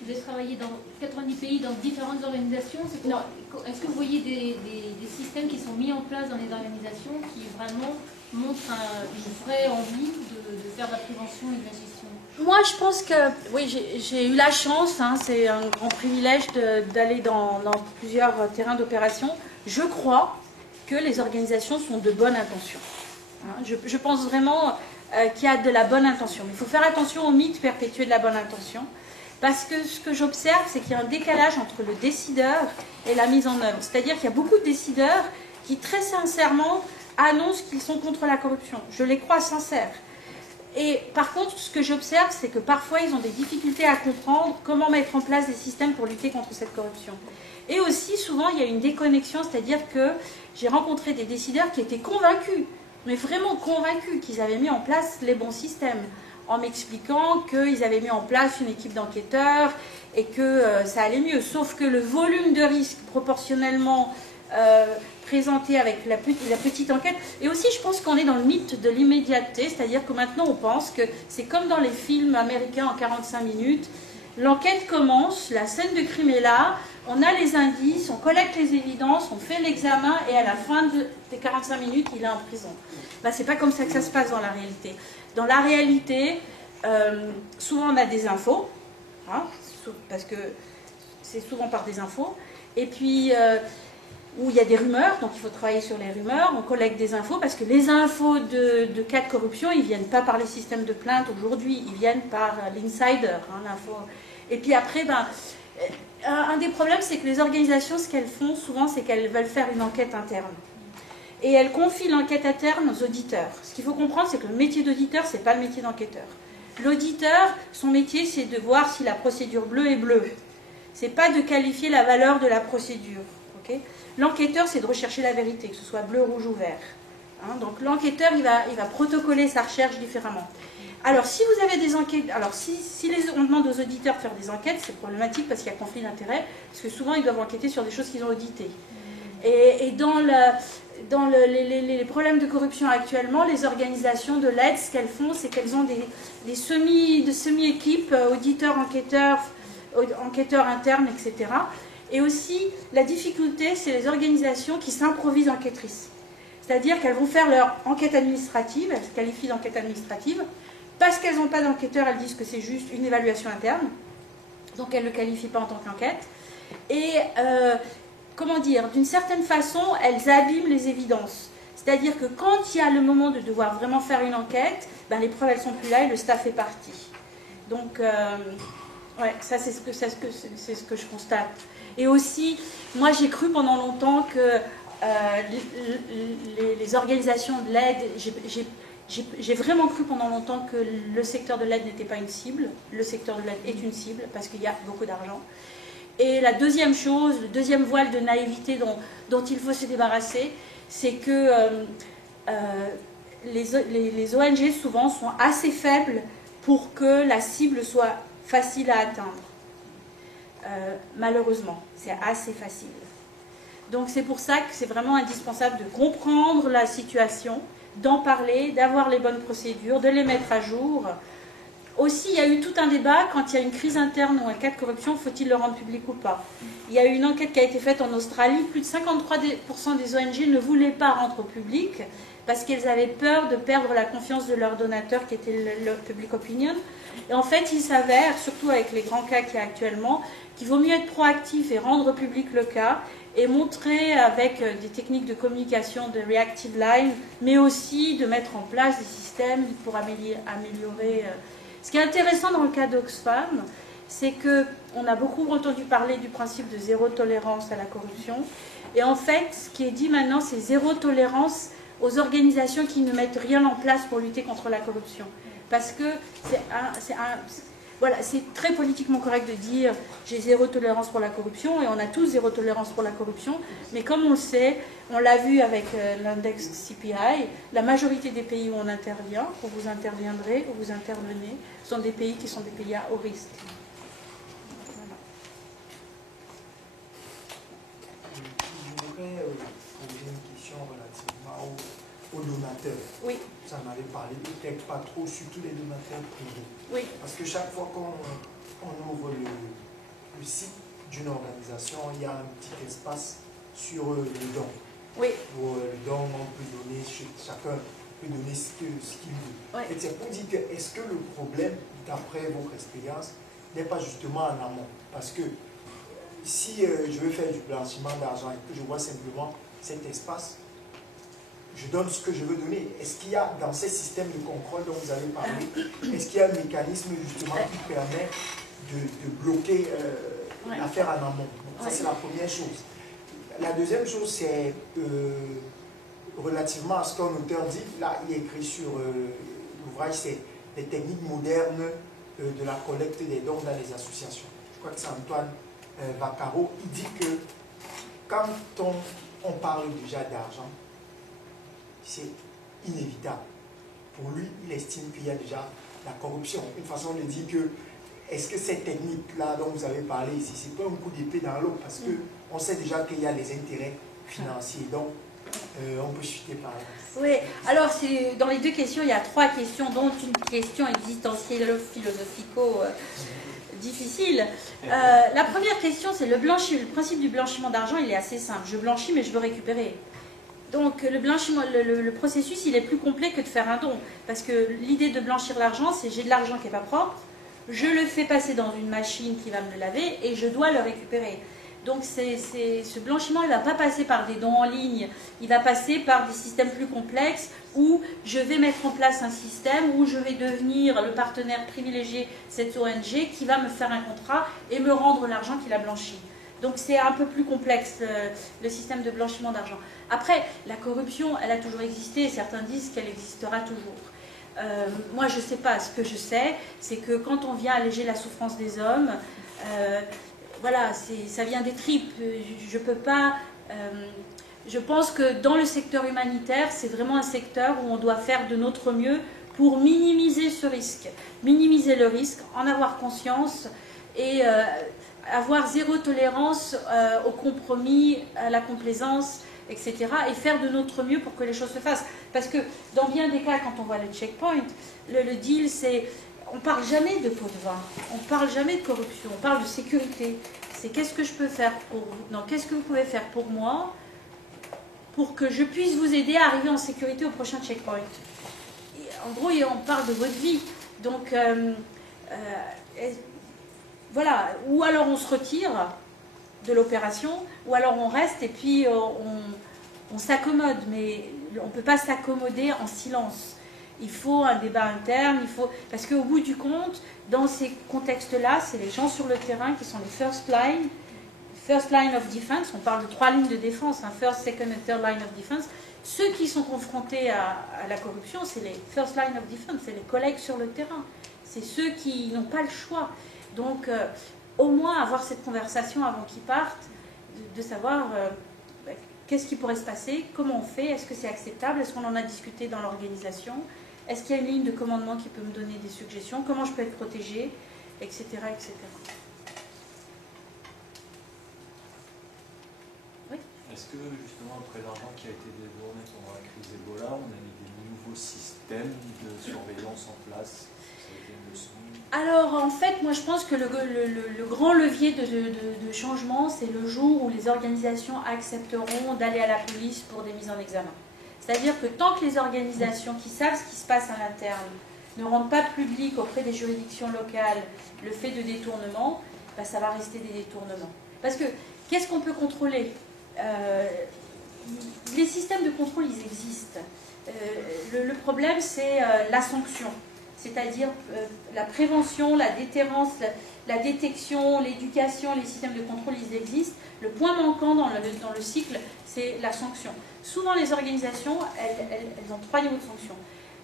Vous avez travaillé dans 90 pays, dans différentes organisations. Est-ce que vous voyez des systèmes qui sont mis en place dans les organisations qui vraiment montrent une vraie envie de faire de la prévention et de la gestion? Moi, je pense que, oui, j'ai eu la chance, hein, c'est un grand privilège d'aller dans plusieurs terrains d'opération. Je crois que les organisations sont de bonne intention. Hein, je pense vraiment qu'il y a de la bonne intention. Mais il faut faire attention au mythe perpétué de la bonne intention. Parce que ce que j'observe, c'est qu'il y a un décalage entre le décideur et la mise en œuvre. C'est-à-dire qu'il y a beaucoup de décideurs qui, très sincèrement, annoncent qu'ils sont contre la corruption. Je les crois sincères. Et par contre, ce que j'observe, c'est que parfois, ils ont des difficultés à comprendre comment mettre en place des systèmes pour lutter contre cette corruption. Et aussi, souvent, il y a une déconnexion, c'est-à-dire que j'ai rencontré des décideurs qui étaient convaincus, mais vraiment convaincus qu'ils avaient mis en place les bons systèmes, en m'expliquant qu'ils avaient mis en place une équipe d'enquêteurs et que ça allait mieux. Sauf que le volume de risque proportionnellement présenté avec la petite enquête, et aussi je pense qu'on est dans le mythe de l'immédiateté, c'est-à-dire que maintenant on pense que c'est comme dans les films américains en 45 minutes, l'enquête commence, la scène de crime est là, on a les indices, on collecte les évidences, on fait l'examen et à la fin des 45 minutes, il est en prison. Ben, c'est pas comme ça que ça se passe dans la réalité. Dans la réalité, souvent on a des infos, hein, parce que c'est souvent par des infos, et puis où il y a des rumeurs, donc il faut travailler sur les rumeurs, on collecte des infos, parce que les infos de cas de corruption, ils ne viennent pas par les systèmes de plainte aujourd'hui, ils viennent par l'insider, hein, l'info. Et puis après, ben, un des problèmes, c'est que les organisations, ce qu'elles font souvent, c'est qu'elles veulent faire une enquête interne. Et elles confient l'enquête interne aux auditeurs. Ce qu'il faut comprendre, c'est que le métier d'auditeur, ce n'est pas le métier d'enquêteur. L'auditeur, son métier, c'est de voir si la procédure bleue est bleue. Ce n'est pas de qualifier la valeur de la procédure. Okay. L'enquêteur, c'est de rechercher la vérité, que ce soit bleu, rouge ou vert. Hein, donc l'enquêteur, il va protocoler sa recherche différemment. Alors, si vous avez des enquêtes, alors si on demande aux auditeurs de faire des enquêtes, c'est problématique parce qu'il y a conflit d'intérêts, parce que souvent, ils doivent enquêter sur des choses qu'ils ont auditées. Et dans les problèmes de corruption actuellement, les organisations de l'aide, ce qu'elles font, c'est qu'elles ont des semi-équipes, auditeurs, enquêteurs internes, etc. Et aussi, la difficulté, c'est les organisations qui s'improvisent enquêtrices. C'est-à-dire qu'elles vont faire leur enquête administrative, elles se qualifient d'enquête administrative, parce qu'elles n'ont pas d'enquêteur, elles disent que c'est juste une évaluation interne, donc elles ne le qualifient pas en tant qu'enquête. Et, comment dire, d'une certaine façon, elles abîment les évidences. C'est-à-dire que quand il y a le moment de devoir vraiment faire une enquête, ben, les preuves, elles ne sont plus là et le staff est parti. Donc, ouais, ça, c'est ce que je constate. Et aussi, moi, j'ai cru pendant longtemps que les organisations de l'aide, j'ai vraiment cru pendant longtemps que le secteur de l'aide n'était pas une cible. Le secteur de l'aide est une cible parce qu'il y a beaucoup d'argent. Et la deuxième chose, le deuxième voile de naïveté dont il faut se débarrasser, c'est que les ONG souvent sont assez faibles pour que la cible soit facile à atteindre. Malheureusement, c'est assez facile. Donc c'est pour ça que c'est vraiment indispensable de comprendre la situation, d'en parler, d'avoir les bonnes procédures, de les mettre à jour. Aussi, il y a eu tout un débat quand il y a une crise interne ou un cas de corruption, faut-il le rendre public ou pas? Il y a eu une enquête qui a été faite en Australie, plus de 53% des ONG ne voulaient pas rendre public parce qu'elles avaient peur de perdre la confiance de leurs donateurs qui était le public opinion. Et en fait, il s'avère, surtout avec les grands cas qu'il y a actuellement, qu'il vaut mieux être proactif et rendre public le cas et montrer avec des techniques de communication de reactive line, mais aussi de mettre en place des systèmes pour améliorer. Ce qui est intéressant dans le cas d'Oxfam, c'est qu'on a beaucoup entendu parler du principe de zéro tolérance à la corruption. Et en fait, ce qui est dit maintenant, c'est zéro tolérance aux organisations qui ne mettent rien en place pour lutter contre la corruption. Parce que voilà, c'est très politiquement correct de dire j'ai zéro tolérance pour la corruption, et on a tous zéro tolérance pour la corruption, mais comme on le sait, on l'a vu avec l'index CPI, la majorité des pays où on intervient, où vous interviendrez, où vous intervenez, sont des pays qui sont des pays à haut risque. Voilà. Je voudrais poser une question relativement aux donateurs. Oui. Vous en avez parlé, peut-être pas trop, surtout les donateurs privés. Oui. Parce que chaque fois qu'on ouvre le site d'une organisation, il y a un petit espace sur le don. Oui. Pour le don, on peut donner, chacun peut donner ce qu'il veut. Oui. Et c'est pour dire que, est-ce que le problème, d'après votre expérience, n'est pas justement en amont? Parce que si je veux faire du blanchiment d'argent et que je vois simplement cet espace, je donne ce que je veux donner. Est-ce qu'il y a dans ces systèmes de contrôle dont vous avez parlé, est-ce qu'il y a un mécanisme justement qui permet de bloquer l'affaire en amont? Donc, ça, c'est la première chose. La deuxième chose, c'est relativement à ce qu'un auteur dit. Là, il est écrit sur l'ouvrage, c'est les techniques modernes de la collecte des dons dans les associations. Je crois que c'est Antoine Vaccaro. Il dit que quand on parle déjà d'argent, c'est inévitable. Pour lui, il estime qu'il y a déjà la corruption. Une façon de dire que, est-ce que cette technique-là dont vous avez parlé ici, c'est pas un coup d'épée dans l'eau? Parce qu'on sait déjà qu'il y a les intérêts financiers. Donc, on peut chuter par là. Oui, alors dans les deux questions, il y a trois questions, dont une question existentielle, philosophico difficile. La première question, c'est le principe du blanchiment d'argent, il est assez simple. Je blanchis, mais je veux récupérer. Donc le blanchiment, le processus, il est plus complet que de faire un don. Parce que l'idée de blanchir l'argent, c'est j'ai de l'argent qui n'est pas propre, je le fais passer dans une machine qui va me le laver et je dois le récupérer. Donc ce blanchiment, il ne va pas passer par des dons en ligne, il va passer par des systèmes plus complexes où je vais mettre en place un système, où je vais devenir le partenaire privilégié de cette ONG qui va me faire un contrat et me rendre l'argent qu'il a blanchi. Donc c'est un peu plus complexe le système de blanchiment d'argent. Après, la corruption, elle a toujours existé et certains disent qu'elle existera toujours. Moi, je ne sais pas. Ce que je sais, c'est que quand on vient alléger la souffrance des hommes, voilà, ça vient des tripes. Je peux pas. Je pense que dans le secteur humanitaire, c'est vraiment un secteur où on doit faire de notre mieux pour minimiser ce risque, minimiser le risque, en avoir conscience et avoir zéro tolérance au compromis, à la complaisance, etc. et faire de notre mieux pour que les choses se fassent. Parce que dans bien des cas, quand on voit le checkpoint, le deal, c'est... On ne parle jamais de pot de vin, on ne parle jamais de corruption, on parle de sécurité. C'est qu'est-ce que je peux faire pour vous? Non, qu'est-ce que vous pouvez faire pour moi pour que je puisse vous aider à arriver en sécurité au prochain checkpoint? Et en gros, on parle de votre vie. Donc, voilà. Ou alors on se retire de l'opération, ou alors on reste et puis on s'accommode. Mais on ne peut pas s'accommoder en silence. Il faut un débat interne, parce qu'au bout du compte, dans ces contextes-là, c'est les gens sur le terrain qui sont les first line of defense. On parle de 3 lignes de défense, first, second et third line of defense. Ceux qui sont confrontés à la corruption, c'est les first line of defense, c'est les collègues sur le terrain. C'est ceux qui n'ont pas le choix. Donc, au moins avoir cette conversation avant qu'ils partent, de savoir qu'est-ce qui pourrait se passer, comment on fait, est-ce que c'est acceptable, est-ce qu'on en a discuté dans l'organisation, est-ce qu'il y a une ligne de commandement qui peut me donner des suggestions, comment je peux être protégée, etc. etc. Oui. Est-ce que justement après l'argent qui a été détourné pendant la crise Ebola, on a mis des nouveaux systèmes de surveillance en place? Ça a été une leçon? Alors en fait, moi je pense que le grand levier de changement, c'est le jour où les organisations accepteront d'aller à la police pour des mises en examen. C'est-à-dire que tant que les organisations qui savent ce qui se passe à l'interne ne rendent pas public auprès des juridictions locales le fait de détournement, ben ça va rester des détournements. Parce que qu'est-ce qu'on peut contrôler? les systèmes de contrôle, ils existent. Le problème, c'est la sanction. C'est-à-dire la prévention, la déterrence, la détection, l'éducation, les systèmes de contrôle, ils existent. Le point manquant dans le cycle, c'est la sanction. Souvent, les organisations, elles ont 3 niveaux de sanction.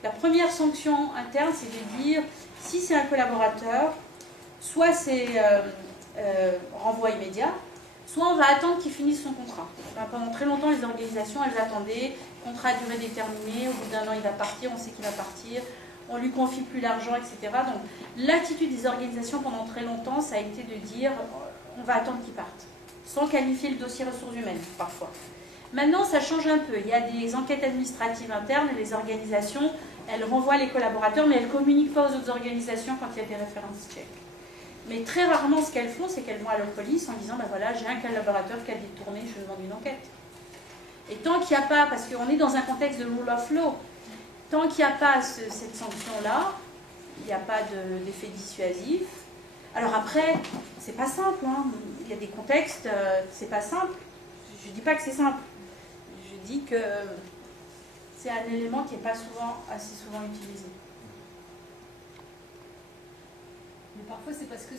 La première sanction interne, c'est de dire, si c'est un collaborateur, soit c'est renvoi immédiat, soit on va attendre qu'il finisse son contrat. Enfin, pendant très longtemps, les organisations, elles attendaient, contrat à durée déterminée, au bout d'1 an, il va partir, on sait qu'il va partir, on lui confie plus l'argent, etc. Donc, l'attitude des organisations pendant très longtemps, ça a été de dire, on va attendre qu'il parte, sans qualifier le dossier ressources humaines, parfois. Maintenant, ça change un peu. Il y a des enquêtes administratives internes et les organisations, elles renvoient les collaborateurs, mais elles ne communiquent pas aux autres organisations quand il y a des références checks. Mais très rarement, ce qu'elles font, c'est qu'elles vont à la police en disant, ben voilà, j'ai un collaborateur qui a détourné, je demande une enquête. Et tant qu'il n'y a pas, parce qu'on est dans un contexte de rule of law, tant qu'il n'y a pas cette sanction-là, il n'y a pas d'effet dissuasif. Alors après, c'est pas simple, hein. Il y a des contextes, c'est pas simple. Je ne dis pas que c'est simple. Je dis que c'est un élément qui n'est pas assez souvent utilisé. Mais parfois c'est parce que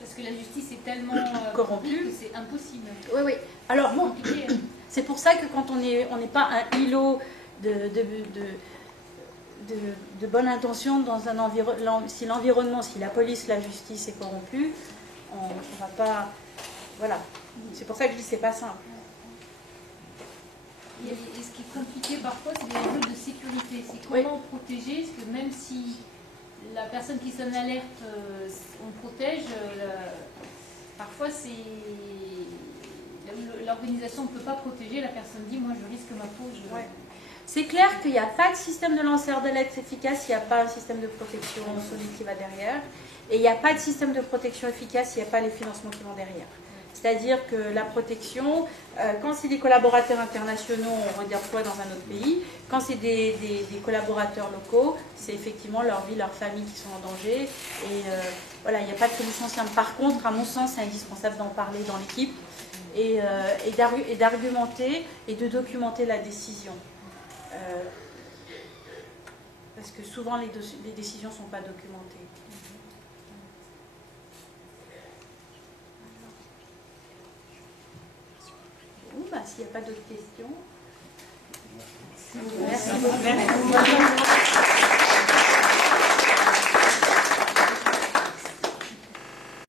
parce que la justice est tellement corrompue que c'est impossible. Oui, oui. Alors bon, c'est pour ça que quand on n'est pas un îlot de bonne intention dans un environnement, si l'environnement, si la police, la justice est corrompue, on ne va pas... Voilà. C'est pour ça que je dis que c'est pas simple. Et ce qui est compliqué parfois, c'est les enjeux de sécurité. C'est comment protéger, parce que même si la personne qui sonne l'alerte, on protège, parfois l'organisation ne peut pas protéger, la personne dit, moi je risque ma peau. Ouais. C'est clair qu'il n'y a pas de système de lanceur d'alerte efficace s'il n'y a pas un système de protection solide qui va derrière. Et il n'y a pas de système de protection efficace s'il n'y a pas les financements qui vont derrière. C'est-à-dire que la protection, quand c'est des collaborateurs internationaux, on redéploie dans un autre pays. Quand c'est des collaborateurs locaux, c'est effectivement leur vie, leur famille qui sont en danger. Et voilà, il n'y a pas de solution simple. Par contre, à mon sens, c'est indispensable d'en parler dans l'équipe et d'argumenter et de documenter la décision. Parce que souvent, les décisions ne sont pas documentées. S'il n'y a pas d'autres questions. Merci beaucoup.